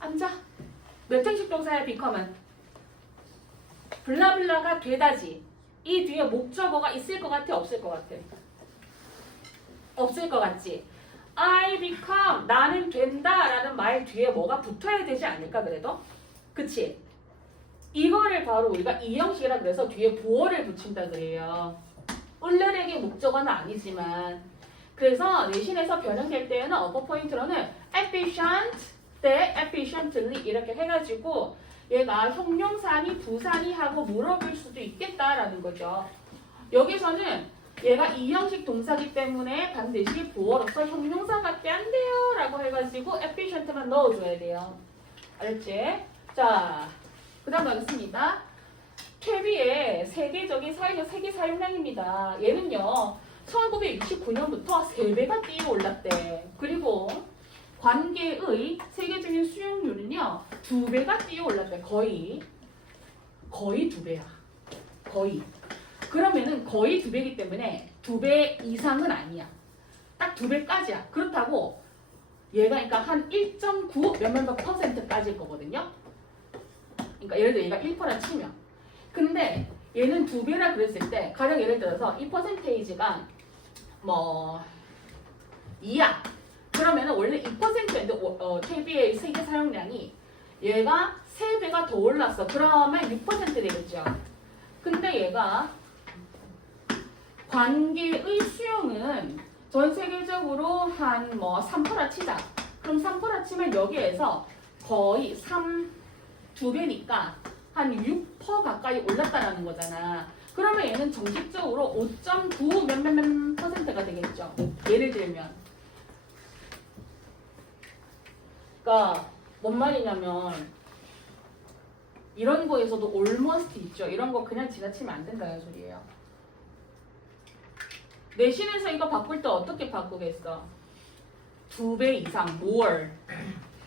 앉아. 몇 형식 동사야 become은? 블라블라가 되다지. 이 뒤에 목적어가 있을 것 같아? 없을 것 같아? 없을 것 같지? I become, 나는 된다 라는 말 뒤에 뭐가 붙어야 되지 않을까 그래도? 그치? 이거를 바로 우리가 이형식이라 그래서 뒤에 보어를 붙인다 그래요. 을레렉의 목적어는 아니지만 그래서 내신에서 변형될 때에는 어퍼 포인트로는 efficient 대 efficiently 이렇게 해가지고 얘가 형용사니 부사니 하고 물어볼 수도 있겠다라는 거죠. 여기서는 얘가 이형식 동사기 때문에 반드시 보어로서 형용사밖에 안 돼요 라고 해가지고 efficient만 넣어줘야 돼요. 알겠지? 자, 그 다음 가겠습니다. 퇴비의 세계적인 사회적 세계 사용량입니다. 얘는요 1969년부터 3배가 뛰어 올랐대. 그리고 관계의 세계적인 수용률은요 2배가 뛰어 올랐대. 거의 2배야. 거의. 그러면은 거의 2배이기 때문에 2배 이상은 아니야. 딱 2배까지야. 그렇다고 얘가 그러니까 한 1.9 몇몇 %까지일 거거든요. 그러니까 예를 들어 얘가 1%라 치면. 근데 얘는 2배라 그랬을 때 가령 예를 들어서 이 퍼센테이지가 뭐 2야. 그러면은 원래 2%였는데 KB의 세계 사용량이 얘가 3배가 더 올랐어. 그러면 6% 되겠죠. 근데 얘가 관계의 수용은 전 세계적으로 한 뭐 3%라 치자. 그럼 3%라 치면 여기에서 거의 2배니까 한 6% 가까이 올랐다라는 거잖아. 그러면 얘는 정식적으로 5.9 몇몇몇 %가 되겠죠. 예를 들면. 그러니까 뭔 말이냐면 이런 거에서도 almost 있죠. 이런 거 그냥 지나치면 안 된다는 소리예요. 내신에서 이거 바꿀 때 어떻게 바꾸겠어? 2배 이상, more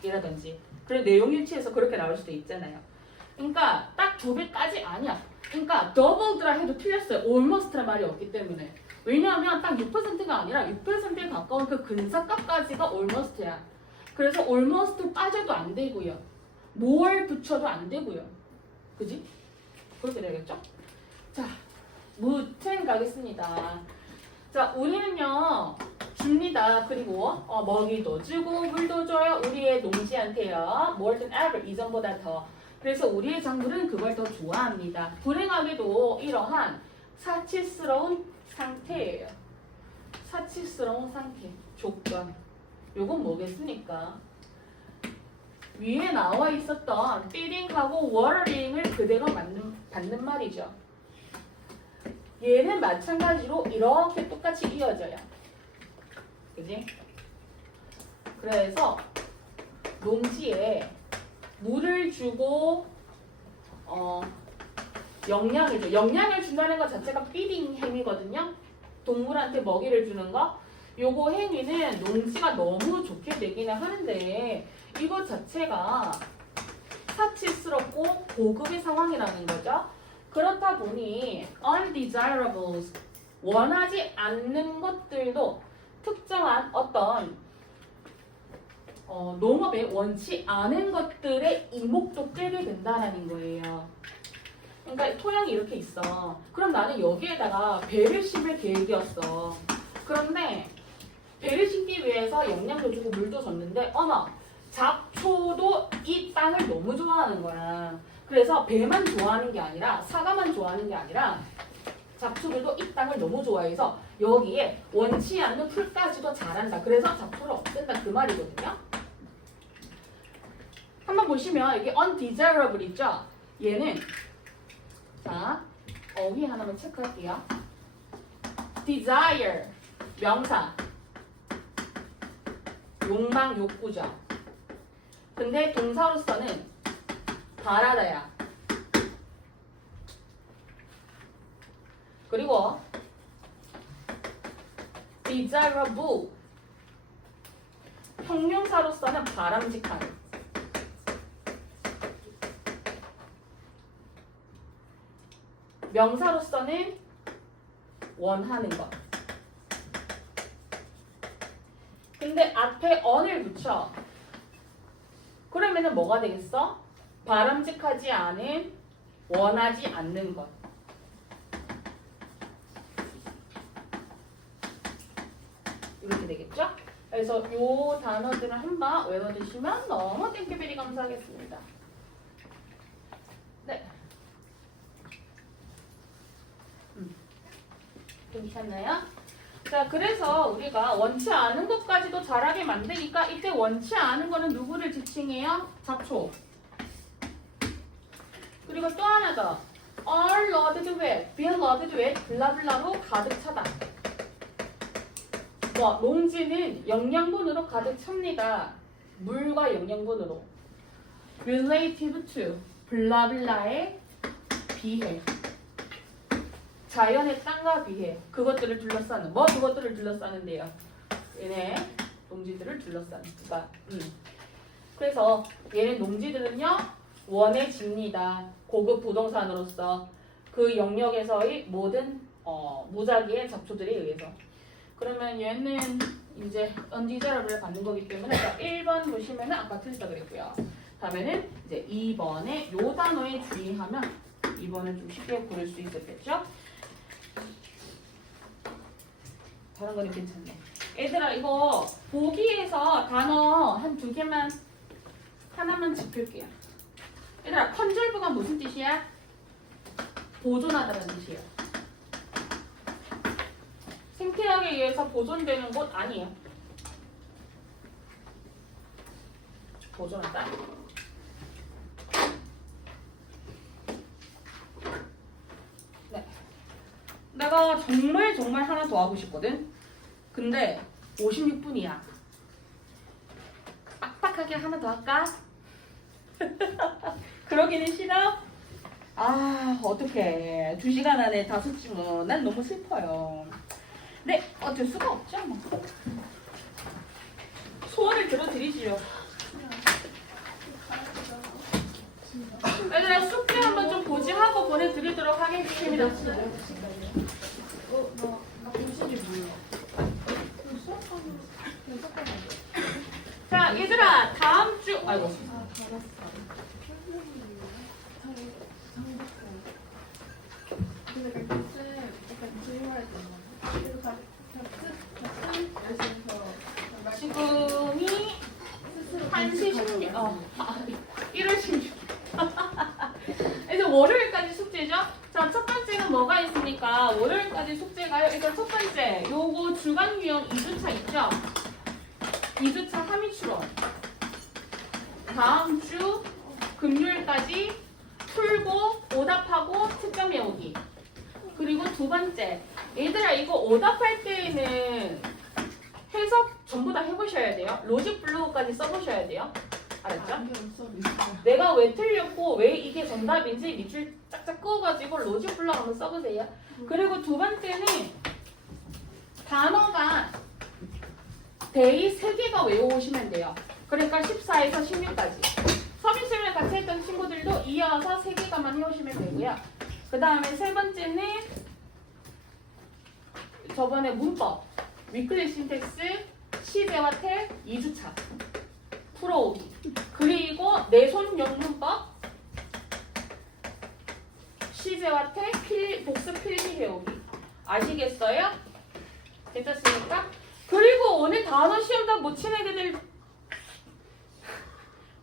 이라든지. 그리고 내용 일치해서 그렇게 나올 수도 있잖아요. 그러니까 딱 2배까지 아니야. 그러니까 doubled라 해도 틀렸어요. almost란 말이 없기 때문에. 왜냐하면 딱 6%가 아니라 6%에 가까운 그 근사값까지가 almost야. 그래서 almost 빠져도 안 되고요. more 붙여도 안 되고요. 그지? 그렇게 되겠죠? 자, 무튼 가겠습니다. 자, 우리는요 줍니다. 그리고 먹이도 주고 물도 줘요. 우리의 농지한테요. more than ever, 이전보다 더. 그래서 우리의 작물은 그걸 더 좋아합니다. 불행하게도 이러한 사치스러운 상태예요. 사치스러운 상태, 조건. 요건 뭐겠습니까? 위에 나와 있었던 feeding하고 watering을 그대로 받는 말이죠. 얘는 마찬가지로 이렇게 똑같이 이어져요. 그지? 그래서 농지에 물을 주고 영양을 줘. 영양을 준다는 것 자체가 feeding 행위거든요. 동물한테 먹이를 주는 거. 요거 행위는 농지가 너무 좋게 되기는 하는데 이것 자체가 사치스럽고 고급의 상황이라는 거죠. 그렇다 보니 undesirables, 원하지 않는 것들도 특정한 어떤 농업에 원치 않은 것들의 이목도 끌게 된다는 거예요. 그러니까 토양이 이렇게 있어. 그럼 나는 여기에다가 배를 심을 계획이었어. 그런데 배를 심기 위해서 영양도 주고 물도 줬는데 어머, 잡초도 이 땅을 너무 좋아하는 거야. 그래서 배만 좋아하는 게 아니라 사과만 좋아하는 게 아니라 잡초들도 이 땅을 너무 좋아해서 여기에 원치 않는 풀까지도 자란다. 그래서 잡초를 없앤다 그 말이거든요. 한번 보시면 이게 undesirable 있죠? 얘는 자 어휘 하나만 체크할게요. desire 명사 욕망 욕구죠. 근데 동사로서는 바라다야. 그리고 desirable 형용사로서는 바람직한. 명사로서는 원하는 것. 근데 앞에 on을 붙여. 그러면은 뭐가 되겠어? 바람직하지 않은, 원하지 않는 것. 이렇게 되겠죠? 그래서 이 단어들을 한번 외워두시면 너무 땡큐베리 감사하겠습니다. 네. 괜찮나요? 자, 그래서 우리가 원치 않은 것까지도 자라게 만드니까 이때 원치 않은 거는 누구를 지칭해요? 잡초. 그리고 또 하나 더. are loaded with, be loaded with, 블라블라로 가득 차다. 뭐, 농지는 영양분으로 가득 찹니다. 물과 영양분으로. relative to, 블라블라에 비해. 자연의 땅과 비해. 그것들을 둘러싸는. 뭐 그것들을 둘러싸는데요. 얘네 농지들을 둘러싸는. 그러니까, 그래서 얘네 농지들은요. 원의 집니다. 고급 부동산으로서 그 영역에서의 모든 무작위의 잡초들에 의해서. 그러면 얘는 이제 언디저러블을 받는 거기 때문에 1번 보시면은 아까 틀렸다 그랬고요. 다음에는 이제 2번에 요 단어에 주의하면 2번은 좀 쉽게 고를 수 있었겠죠? 다른 거는 괜찮네. 얘들아 이거 보기에서 단어 한 2개만 하나만 짚을게요. 얘들아 컨절브가 무슨 뜻이야? 보존하다는 뜻이에요. 생태학에 의해서 보존되는 곳 아니에요. 보존하다. 네. 내가 정말 하나 더 하고 싶거든. 근데 56분이야. 빡빡하게 하나 더 할까? 그러기는 싫어? 아 어떡해. 2시간 안에 다 숙지면 난 너무 슬퍼요. 네, 어쩔 수가 없죠 뭐. 소원을 들어드리지요. 얘들아 숙제 한번 좀 고지하고 보내드리도록 하겠습니다. 자 얘들아 다음 주 아이고 근데 쌤 약간 질문할 때 그래서 지금이 1시 16분 1월 16일 그래서 월요일까지 숙제죠? 자, 첫 번째는 뭐가 있습니까? 월요일까지 숙제가요. 일단 첫 번째, 요거 주간 유형 2주차 있죠? 2주차 함의 추론. 다음 주 금요일까지 풀고 오답하고 특강 외우기. 그리고 두 번째, 얘들아 이거 오답할 때에는 해석 전부 다 해보셔야 돼요. 로직 블로그까지 써보셔야 돼요. 알았죠? 내가 왜 틀렸고 왜 이게 정답인지 밑줄 짝짝 그어가지고 로직 블럭 한번 써보세요. 그리고 두 번째는 단어가 데이 3개가 외워오시면 돼요. 그러니까 14에서 16까지. 서비스를 같이 했던 친구들도 이어서 3개가만 해오시면 되고요. 그 다음에 세 번째는 저번에 문법, 위클리 신텍스, 시제와 텔 2주차 풀어오기. 그리고 내손 영문법, 시제와 텔 복습 필기 해오기. 아시겠어요? 괜찮습니까? 그리고 오늘 단어 시험장 못 친 애들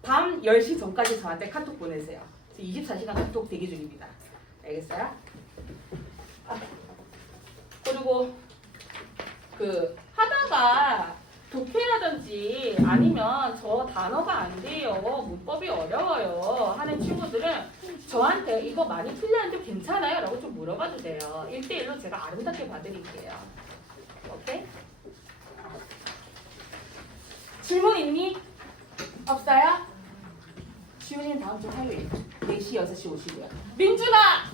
밤 10시 전까지 저한테 카톡 보내세요. 24시간 카톡 대기 중입니다. 알겠어요? 그리고 그 하다가 독해라든지 아니면 저 단어가 안 돼요, 문법이 어려워요 하는 친구들은 저한테 이거 많이 틀렸는데 괜찮아요? 라고 좀 물어봐 주세요. 1대1로 제가 아름답게 봐드릴게요. 오케이? 질문 있니? 없어요? 지훈이는 다음 주 화요일 4시, 6시 오시고요. 민준아!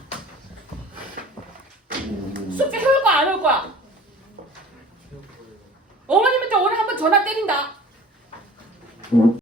숙제 해올 거야, 안 올 거야? 어머님한테 오늘 한번 전화 때린다.